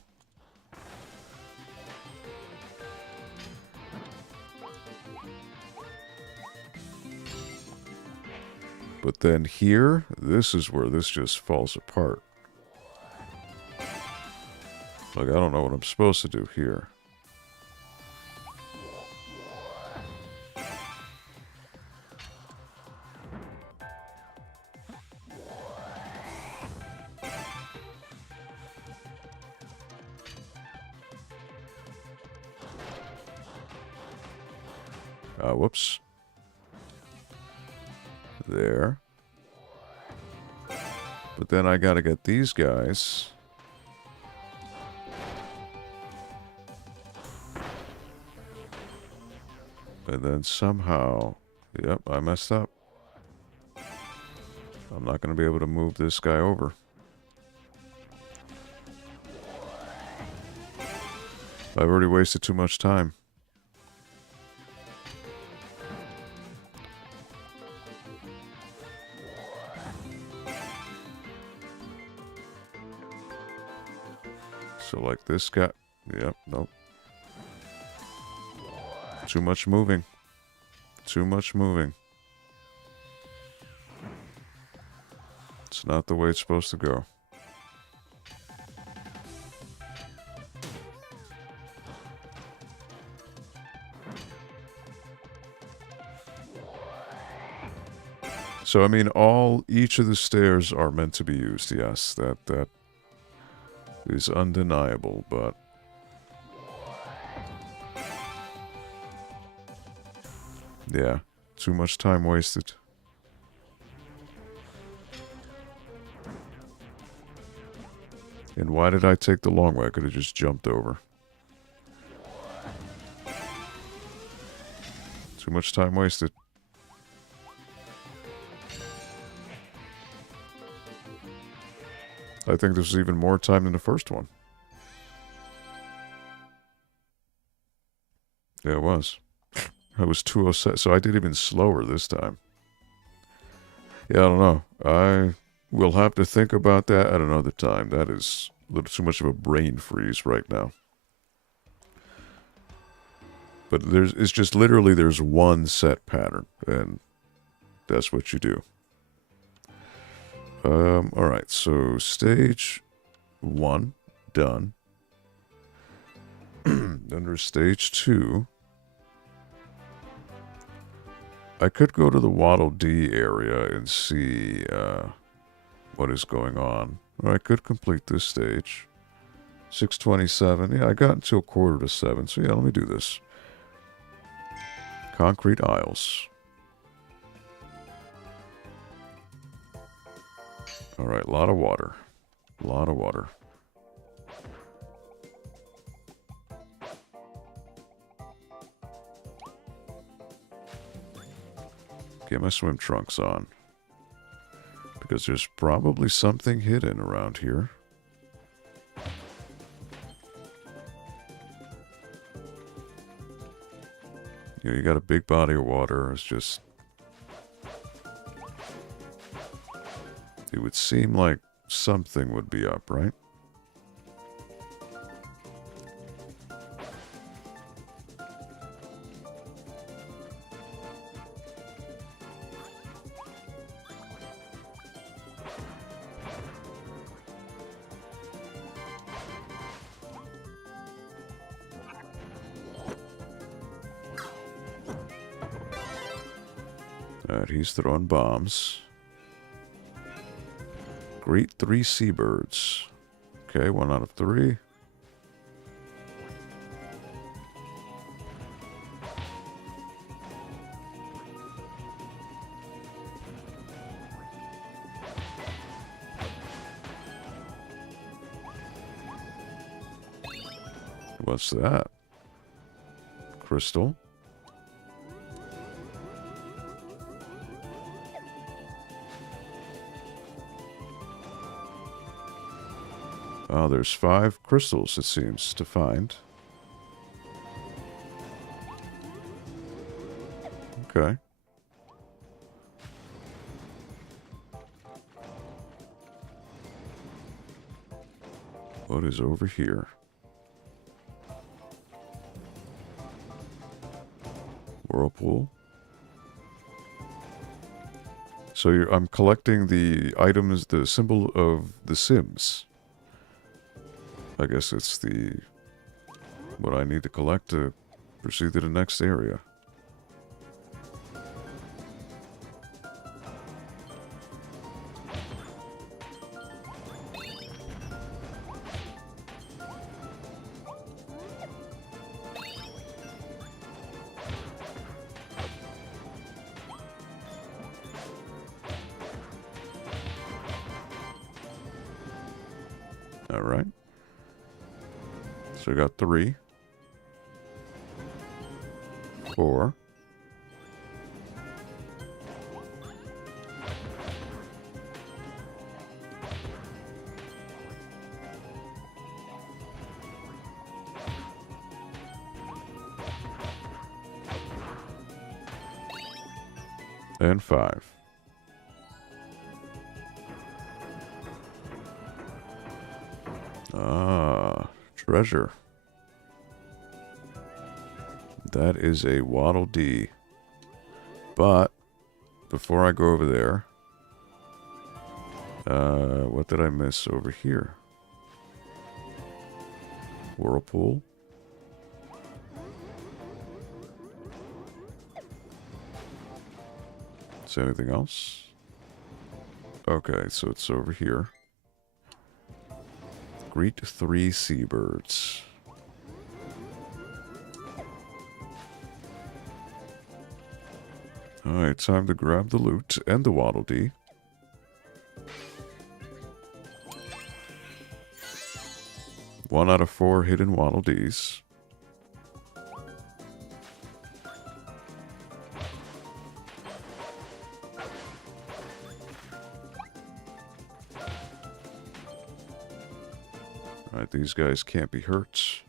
But then here, this is where this just falls apart. Like, I don't know what I'm supposed to do here. Whoops. There. But then I gotta get these guys. And then somehow... Yep, I messed up. I'm not gonna be able to move this guy over. I've already wasted too much time. So like this guy... Yep, nope. Too much moving. Too much moving. It's not the way it's supposed to go. So I mean, each of the stairs are meant to be used. Yes, that is undeniable, but yeah, too much time wasted. And why did I take the long way? I could have just jumped over. Too much time wasted. I think this was even more time than the first one. Yeah, it was. I was 207, so I did even slower this time. Yeah, I don't know. I will have to think about that at another time. That is a little too much of a brain freeze right now. But it's just literally there's one set pattern, and that's what you do. Alright, so stage 1, done. Under stage 2, I could go to the Waddle Dee area and see what is going on. Or I could complete this stage. 6:27. Yeah, I got until 6:45, so yeah, let me do this. Concrete aisles. Alright, a lot of water. A lot of water. Get my swim trunks on. Because there's probably something hidden around here. You know, you got a big body of water. It's just... It would seem like something would be up, right? Alright, he's throwing bombs. Great 3 seabirds. Okay, 1 out of 3. What's that? Crystal. Oh, there's 5 crystals, it seems, to find. Okay. What is over here? Whirlpool. So I'm collecting the items, the symbol of the Sims. I guess it's what I need to collect to proceed to the next area. All right. So we got 3, 4. And 5. Ah, treasure. That is a Waddle Dee. But before I go over there, what did I miss over here? Whirlpool. Is there anything else? Okay, so it's over here. Greet 3 seabirds. Alright, time to grab the loot and the Waddle Dee. One out of 4 hidden Waddle Dees. Alright, these guys can't be hurt.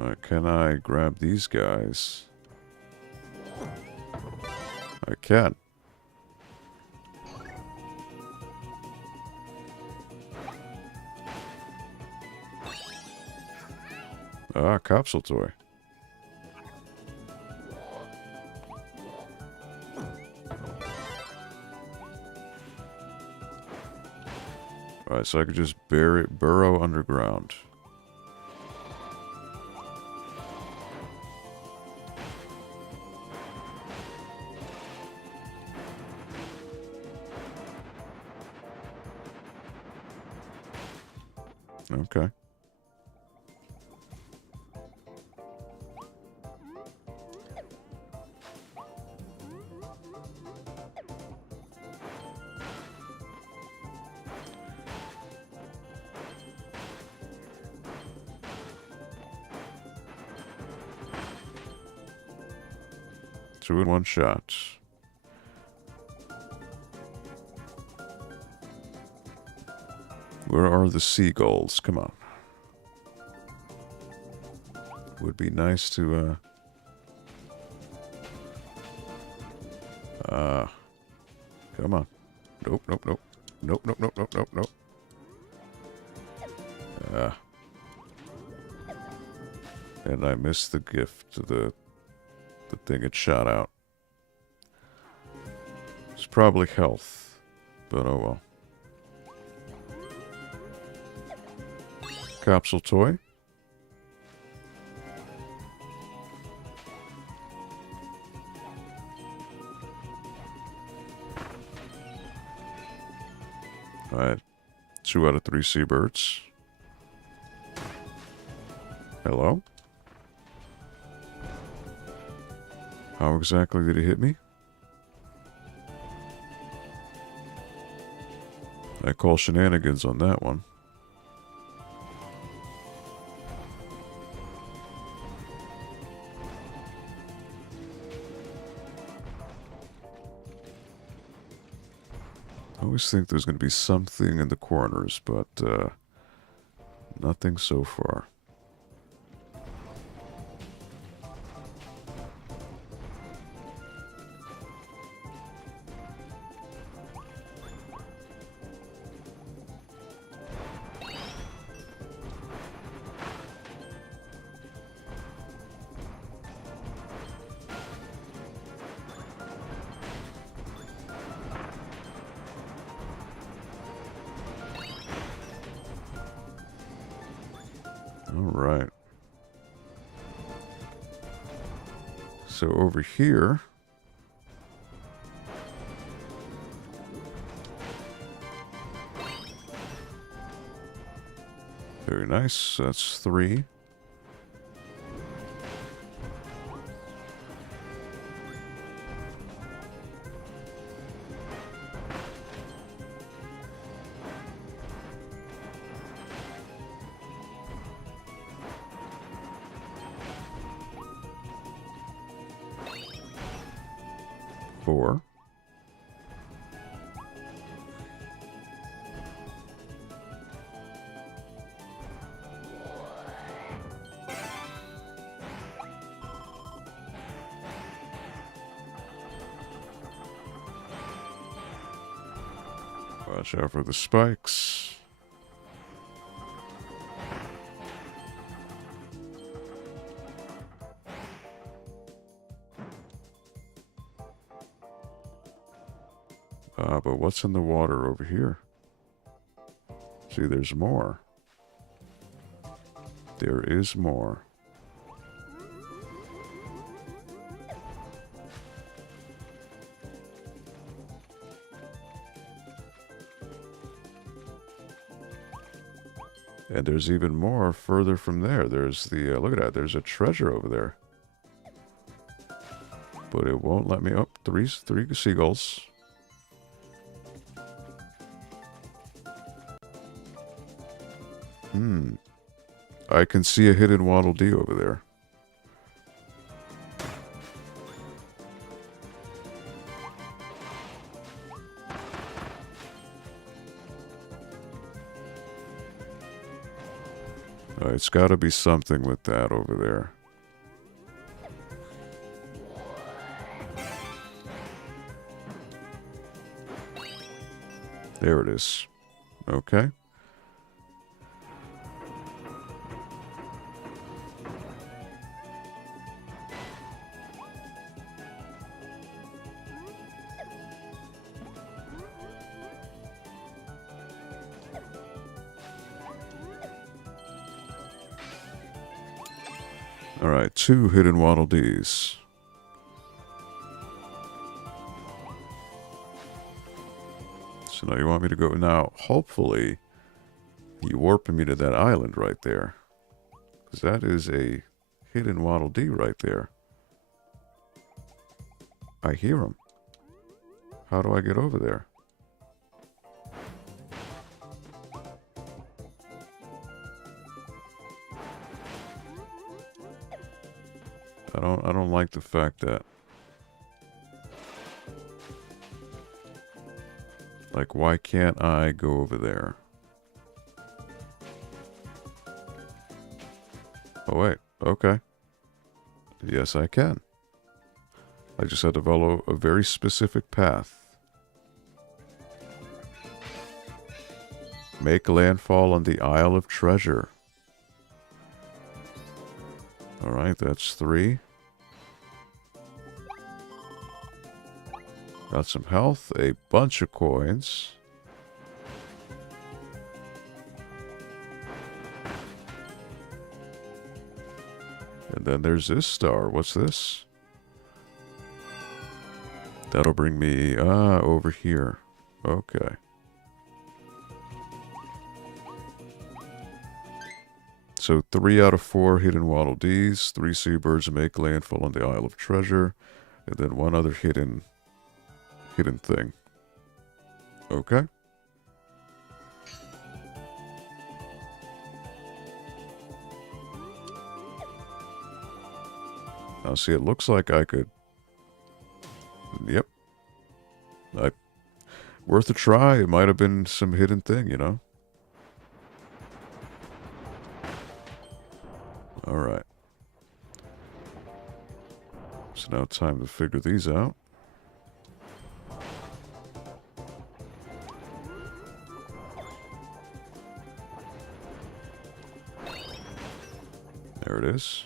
Alright, can I grab these guys? I can. Ah, capsule toy. Alright, so I could just burrow underground. Okay. Two in one shot. Where are the seagulls? Come on. Would be nice to, come on. Nope, nope, nope. Nope, nope, nope, nope, nope, nope. And I missed the gift to the thing it shot out. It's probably health, but oh well. Capsule toy. Alright. 2 out of 3 seabirds. Hello? How exactly did he hit me? I call shenanigans on that one. I always think there's going to be something in the corners, but nothing so far. Alright. So over here, Very nice. That's 3. Four. Watch out for the spikes. But what's in the water over here? See, there's more. There is more. And there's even more further from there. There's the, look at that, there's a treasure over there. But it won't let me, oh, three seagulls. I can see a hidden Waddle Dee over there. It's got to be something with that over there. There it is. Okay. Alright, 2 hidden Waddle Dees. So now you want me to go... Now, hopefully, you warping me to that island right there. Because that is a hidden Waddle Dee right there. I hear him. How do I get over there? I don't like the fact that, like, why can't I go over there? Oh wait, okay. Yes, I can. I just had to follow a very specific path. Make landfall on the Isle of Treasure. Alright, that's 3. Got some health, a bunch of coins. And then there's this star. What's this? That'll bring me, over here. Okay. So 3 out of 4 hidden Waddle Dees, 3 seabirds make landfall on the Isle of Treasure, and then 1 other hidden thing. Okay. Now see, it looks like I could... Yep. Worth a try. It might have been some hidden thing, you know? Alright. So now time to figure these out. There it is.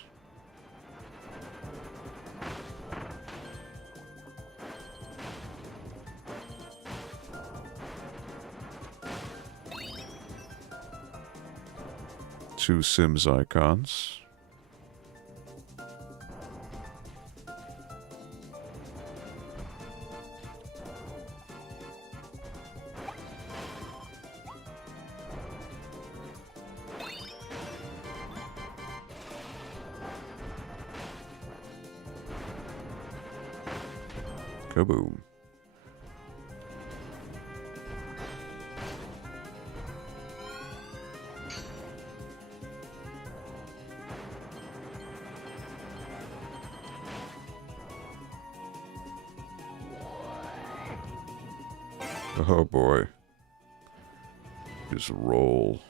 Two Sims icons. Kaboom. Oh boy. Just roll.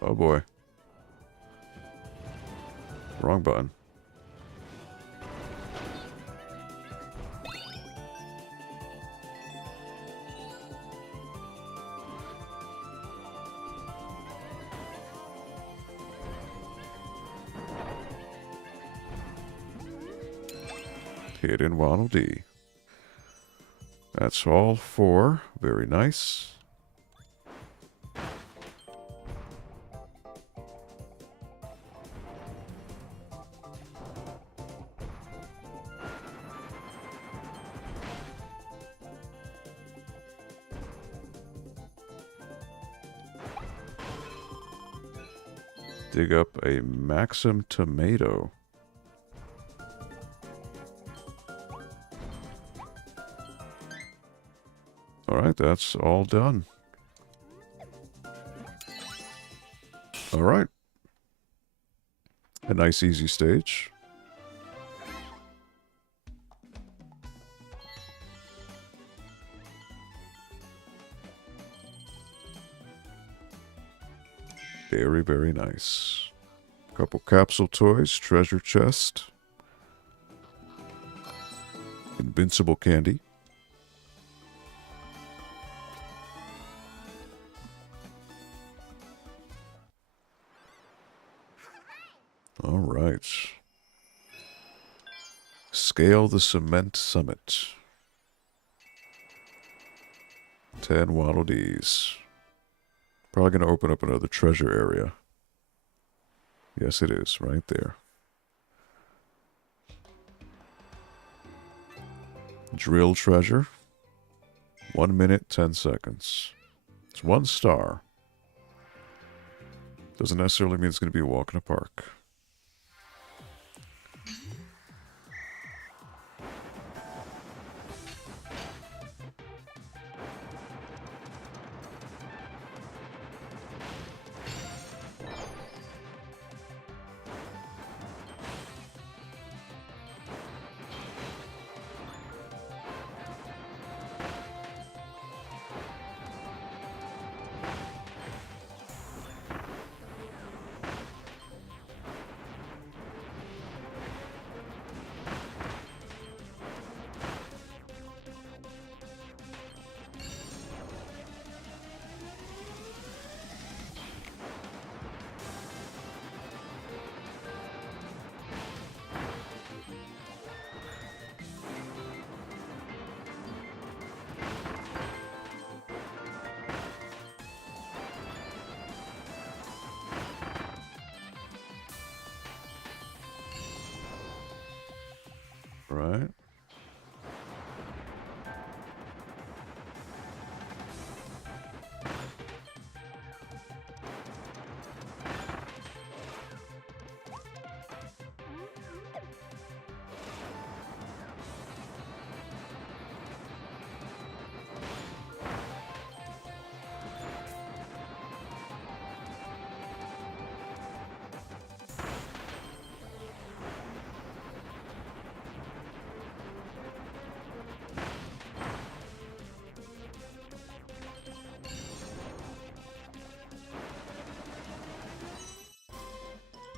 Oh boy. Wrong button. Hidden Waddle Dee. That's all 4. Very nice. Dig up a Maxim tomato. Alright, that's all done. Alright. A nice easy stage. Very, very nice. Couple capsule toys, treasure chest. Invincible candy. All right. Scale the cement summit. 10 Waddle Dees. Probably going to open up another treasure area. Yes, it is. Right there. Drill treasure. 1 minute, 10 seconds. It's 1 star. Doesn't necessarily mean it's going to be a walk in a park. Right.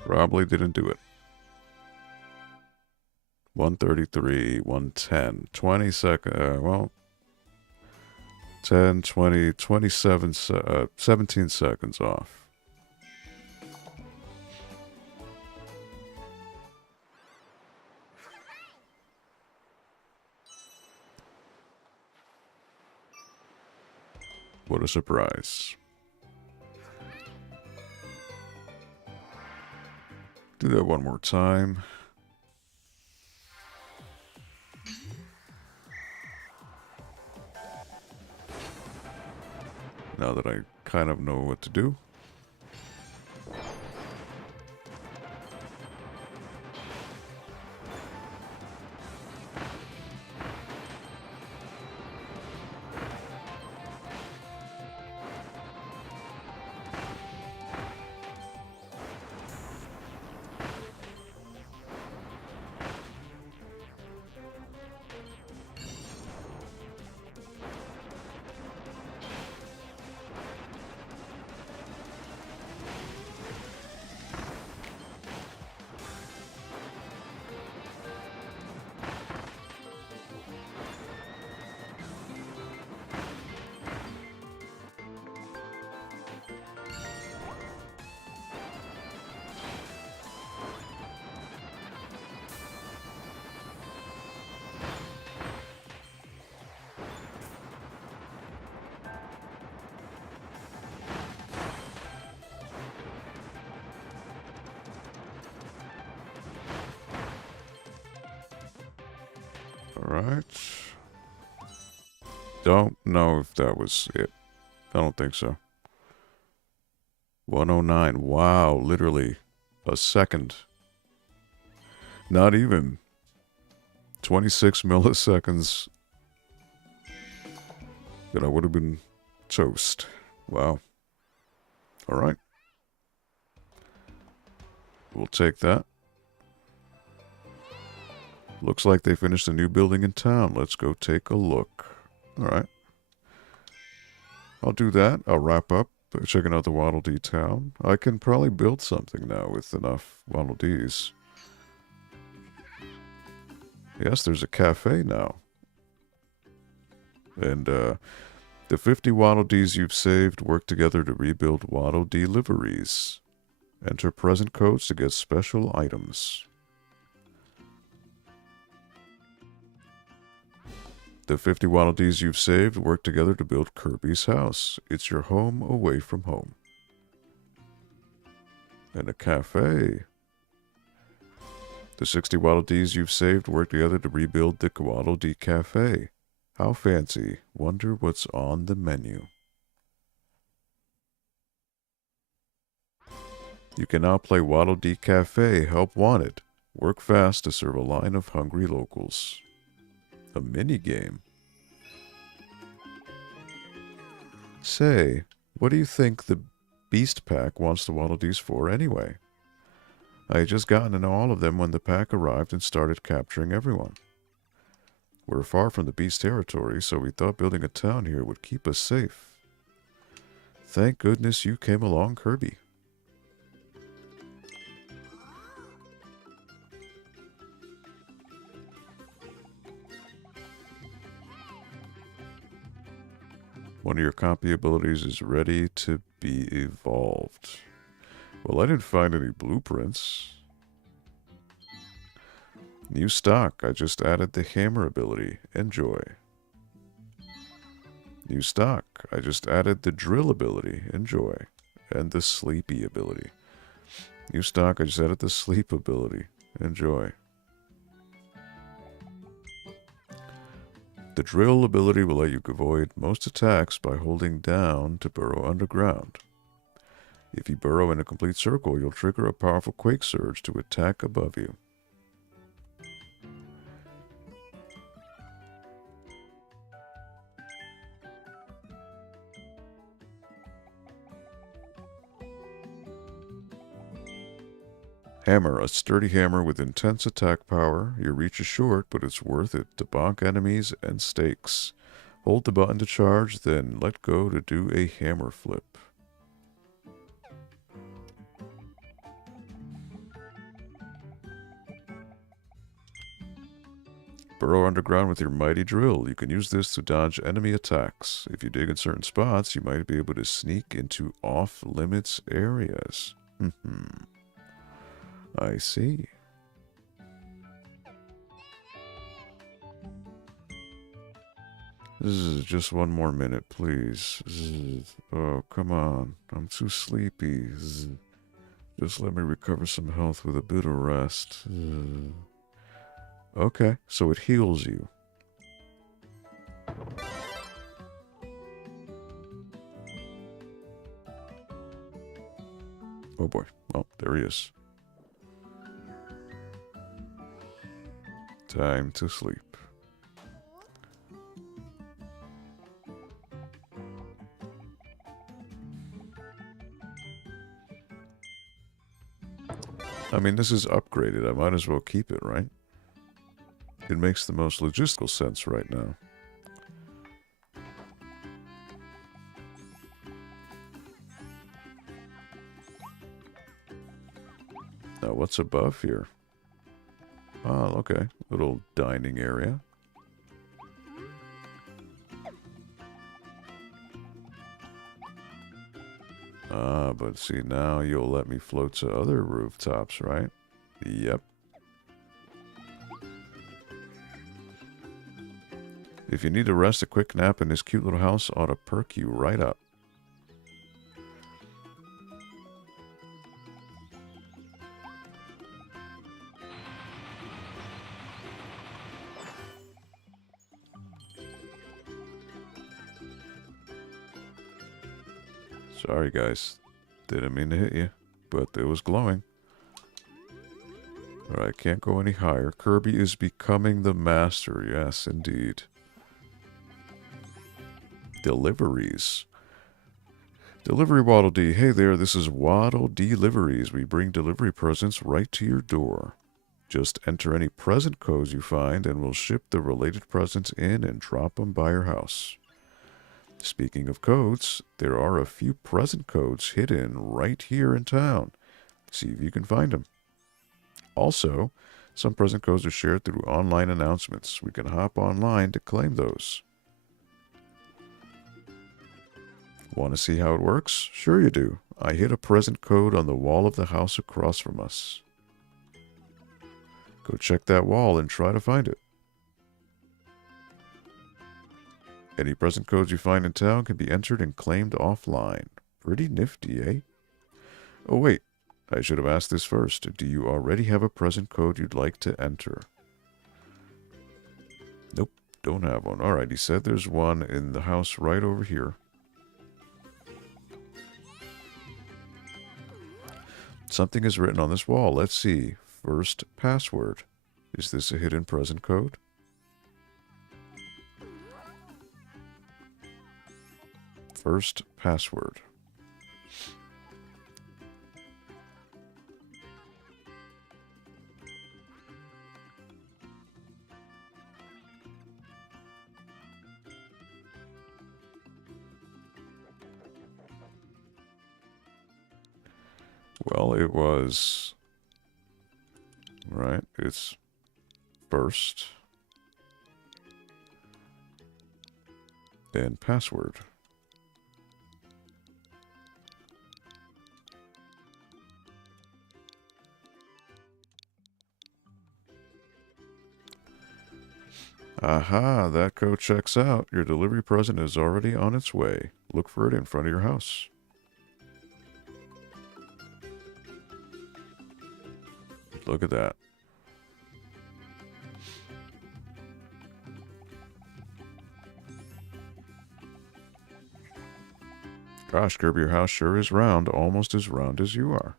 Probably didn't do it. 133, 110, 20 seconds. Well, 10, 20, 27, 17 seconds off. What a surprise. Do that one more time. Now that I kind of know what to do. Alright. Don't know if that was it. I don't think so. 109. Wow, literally a second. Not even. 26 milliseconds. And I would have been toast. Wow. Alright. We'll take that. Looks like they finished a new building in town. Let's go take a look. Alright. I'll do that. I'll wrap up checking out the Waddle Dee town. I can probably build something now with enough Waddle Dees. Yes, there's a cafe now. And the 50 Waddle Dees you've saved work together to rebuild Waddle Dee liveries. Enter present codes to get special items. The 50 Waddle Dees you've saved work together to build Kirby's house. It's your home away from home. And a cafe. The 60 Waddle Dees you've saved work together to rebuild the Waddle Dee Cafe. How fancy. Wonder what's on the menu. You can now play Waddle Dee Cafe. Help wanted. Work fast to serve a line of hungry locals. A mini-game. Say, what do you think the Beast Pack wants the Waddle Dees for anyway? I had just gotten to know all of them when the pack arrived and started capturing everyone. We're far from the Beast territory, so we thought building a town here would keep us safe. Thank goodness you came along, Kirby. One of your copy abilities is ready to be evolved. Well, I didn't find any blueprints. New stock. I just added the hammer ability. Enjoy. New stock. I just added the drill ability. Enjoy. And the sleepy ability. New stock. I just added the sleep ability. Enjoy. The drill ability will let you avoid most attacks by holding down to burrow underground. If you burrow in a complete circle, you'll trigger a powerful quake surge to attack above you. Hammer, a sturdy hammer with intense attack power. Your reach is short, but it's worth it to bonk enemies and stakes. Hold the button to charge, then let go to do a hammer flip. Burrow underground with your mighty drill. You can use this to dodge enemy attacks. If you dig in certain spots, you might be able to sneak into off-limits areas. I see. Just one more minute, please. Oh, come on. I'm too sleepy. Just let me recover some health with a bit of rest. Okay, so it heals you. Oh boy. Oh, there he is. Time to sleep. I mean, this is upgraded. I might as well keep it, right? It makes the most logistical sense right now. Now, what's above here? Oh, okay. Little dining area. Ah, but see, now you'll let me float to other rooftops, right? Yep. If you need to rest, a quick nap in this cute little house ought to perk you right up. Sorry, guys. Didn't mean to hit you, but it was glowing. Alright, can't go any higher. Kirby is becoming the master. Yes, indeed. Deliveries. Delivery Waddle Dee. Hey there, this is Waddle Deliveries. We bring delivery presents right to your door. Just enter any present codes you find and we'll ship the related presents in and drop them by your house. Speaking of codes, there are a few present codes hidden right here in town. See if you can find them. Also, some present codes are shared through online announcements. We can hop online to claim those. Want to see how it works? Sure you do. I hid a present code on the wall of the house across from us. Go check that wall and try to find it. Any present codes you find in town can be entered and claimed offline. Pretty nifty, eh? Oh wait, I should have asked this first. Do you already have a present code you'd like to enter? Nope, don't have one. Alright, he said there's one in the house right over here. Something is written on this wall. Let's see. First password. Is this a hidden present code? First password. Well, it was... Right, it's first. Then password. Aha, that code checks out. Your delivery present is already on its way. Look for it in front of your house. Look at that. Gosh, Kirby, your house sure is round, almost as round as you are.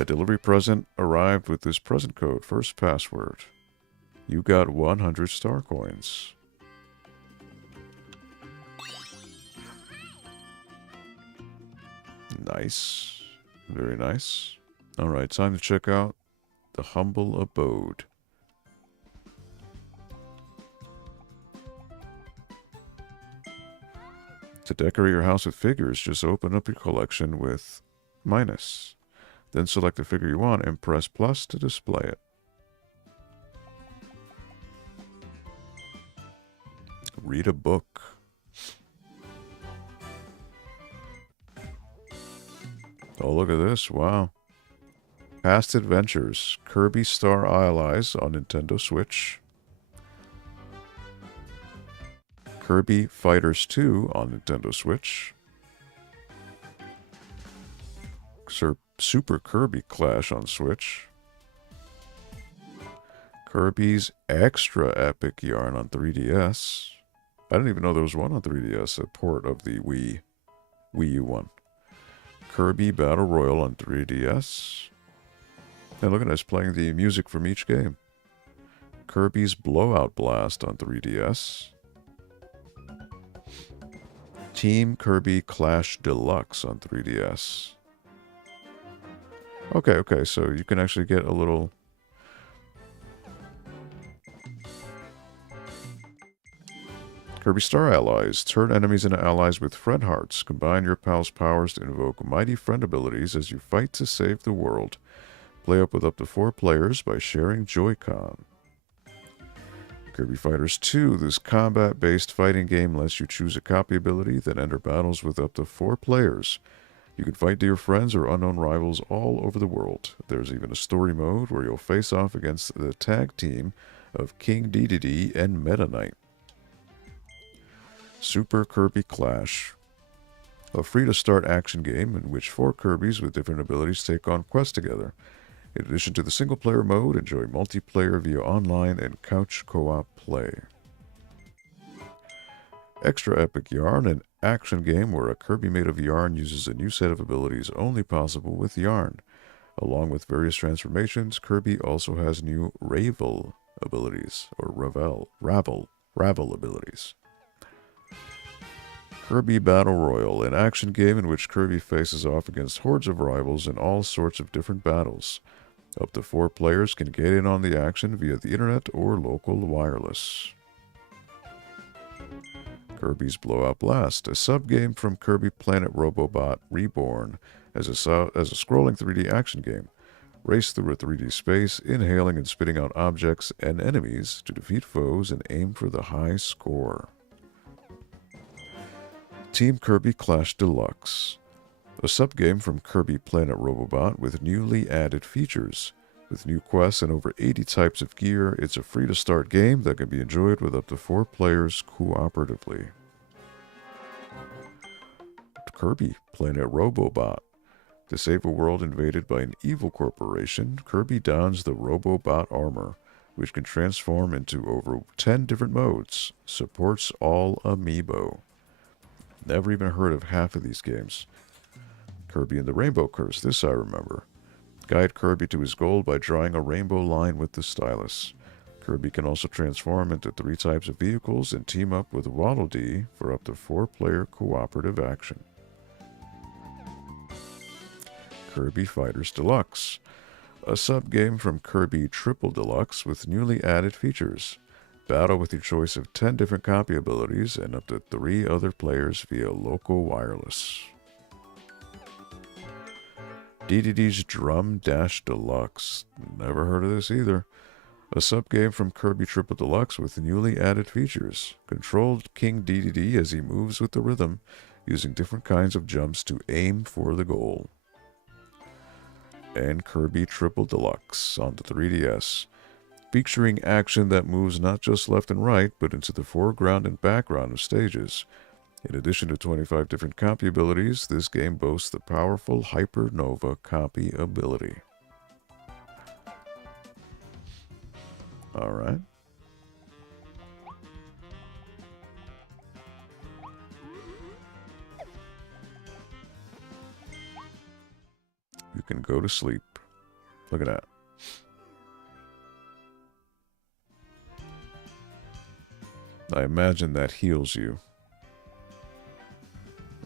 A delivery present arrived with this present code. First password. You got 100 star coins. Nice. Very nice. Alright, time to check out the humble abode. To decorate your house with figures, just open up your collection with minus. Then select the figure you want and press plus to display it. Read a book. Oh, look at this. Wow. Past Adventures. Kirby Star Allies on Nintendo Switch. Kirby Fighters 2 on Nintendo Switch. Super Kirby Clash on Switch. Kirby's Extra Epic Yarn on 3DS. I didn't even know there was one on 3DS, a port of the Wii U one. Kirby Battle Royale on 3DS. And look at us playing the music from each game. Kirby's Blowout Blast on 3DS. Team Kirby Clash Deluxe on 3DS. Okay, so you can actually get a little... Kirby Star Allies. Turn enemies into allies with friend hearts. Combine your pals' powers to invoke mighty friend abilities as you fight to save the world. Play up with up to 4 players by sharing Joy-Con. Kirby Fighters 2. This combat-based fighting game lets you choose a copy ability, then enter battles with up to 4 players. You can fight dear friends or unknown rivals all over the world. There's even a story mode where you'll face off against the tag team of King Dedede and Meta Knight. Super Kirby Clash. A free-to-start action game in which 4 Kirbys with different abilities take on quests together. In addition to the single-player mode, enjoy multiplayer via online and couch co-op play. Extra Epic Yarn, an action game where a Kirby made of yarn uses a new set of abilities only possible with yarn. Along with various transformations, Kirby also has new Ravel abilities, or Ravel abilities. Kirby Battle Royale, an action game in which Kirby faces off against hordes of rivals in all sorts of different battles. Up to 4 players can get in on the action via the internet or local wireless. Kirby's Blowout Blast, a sub-game from Kirby Planet Robobot Reborn, as a scrolling 3D action game. Race through a 3D space, inhaling and spitting out objects and enemies to defeat foes and aim for the high score. Team Kirby Clash Deluxe, a sub-game from Kirby Planet Robobot with newly added features. With new quests and over 80 types of gear, it's a free-to-start game that can be enjoyed with up to 4 players cooperatively. Kirby Planet Robobot. To save a world invaded by an evil corporation, Kirby dons the Robobot armor, which can transform into over 10 different modes. Supports all amiibo. Never even heard of half of these games. Kirby and the Rainbow Curse, this I remember. Guide Kirby to his goal by drawing a rainbow line with the stylus. Kirby can also transform into 3 types of vehicles and team up with Waddle Dee for up to 4-player cooperative action. Kirby Fighters Deluxe, a sub-game from Kirby Triple Deluxe with newly added features. Battle with your choice of 10 different copy abilities and up to 3 other players via local wireless. DDD's Drum Dash Deluxe, never heard of this either. A sub-game from Kirby Triple Deluxe with newly added features. Control King DDD as he moves with the rhythm, using different kinds of jumps to aim for the goal. And Kirby Triple Deluxe on the 3DS, featuring action that moves not just left and right, but into the foreground and background of stages. In addition to 25 different copy abilities, this game boasts the powerful Hypernova copy ability. Alright. You can go to sleep. Look at that. I imagine that heals you.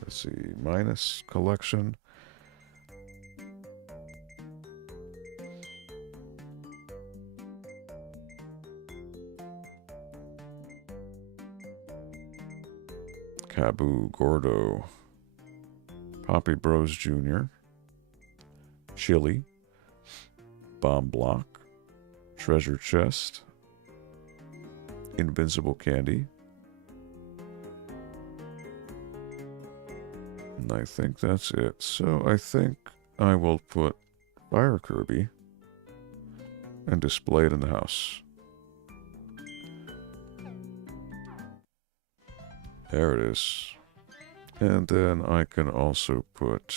Let's see. Minus collection. Cabu Gordo. Poppy Bros Jr. Chili, Bomb Block, Treasure Chest, Invincible Candy, and I think that's it. So I think I will put Fire Kirby and display it in the house. There it is. And then I can also put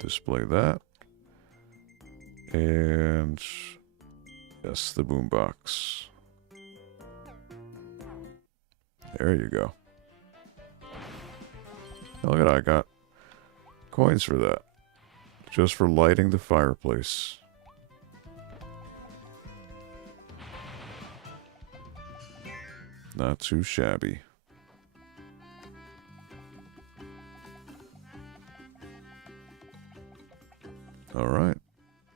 display that. And yes, the boombox. There you go. Look at that, I got coins for that. Just for lighting the fireplace. Not too shabby. Alright.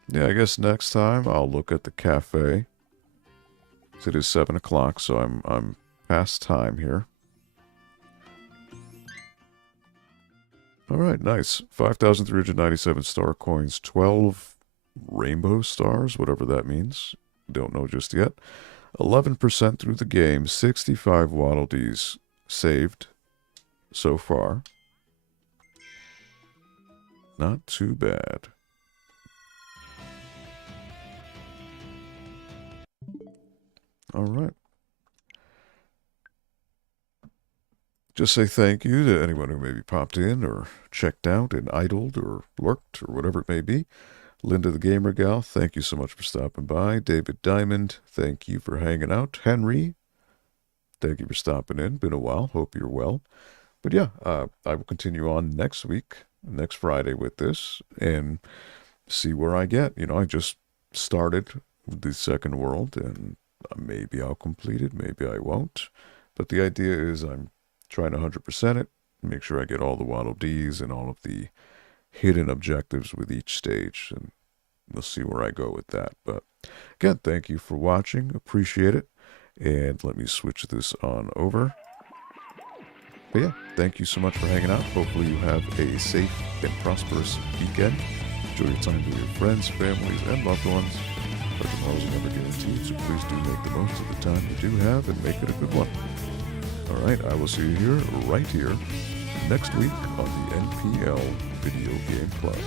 Yeah, I guess next time I'll look at the cafe. It is 7 o'clock, so I'm past time here. Alright, nice. 5,397 star coins, 12 rainbow stars, whatever that means. Don't know just yet. 11% through the game, 65 Waddle Dees saved so far. Not too bad. Alright. Just say thank you to anyone who maybe popped in or checked out and idled or lurked or whatever it may be. Linda the Gamer Gal, thank you so much for stopping by. David Diamond, thank you for hanging out. Henry, thank you for stopping in. Been a while. Hope you're well. But yeah, I will continue on next week, next Friday with this, and see where I get. I just started with the second world, and maybe I'll complete it, maybe I won't. But the idea is I'm trying to 100% it, make sure I get all the Waddle Dees and all of the hidden objectives with each stage, and we'll see where I go with that. But again, thank you for watching. Appreciate it. And let me switch this on over. But yeah, thank you so much for hanging out. Hopefully you have a safe and prosperous weekend. Enjoy your time with your friends, families, and loved ones. But tomorrow's never guaranteed, so please do make the most of the time you do have and make it a good one. Alright, I will see you here, right here, next week on the NPL Video Game Club.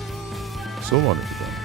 So long, everybody.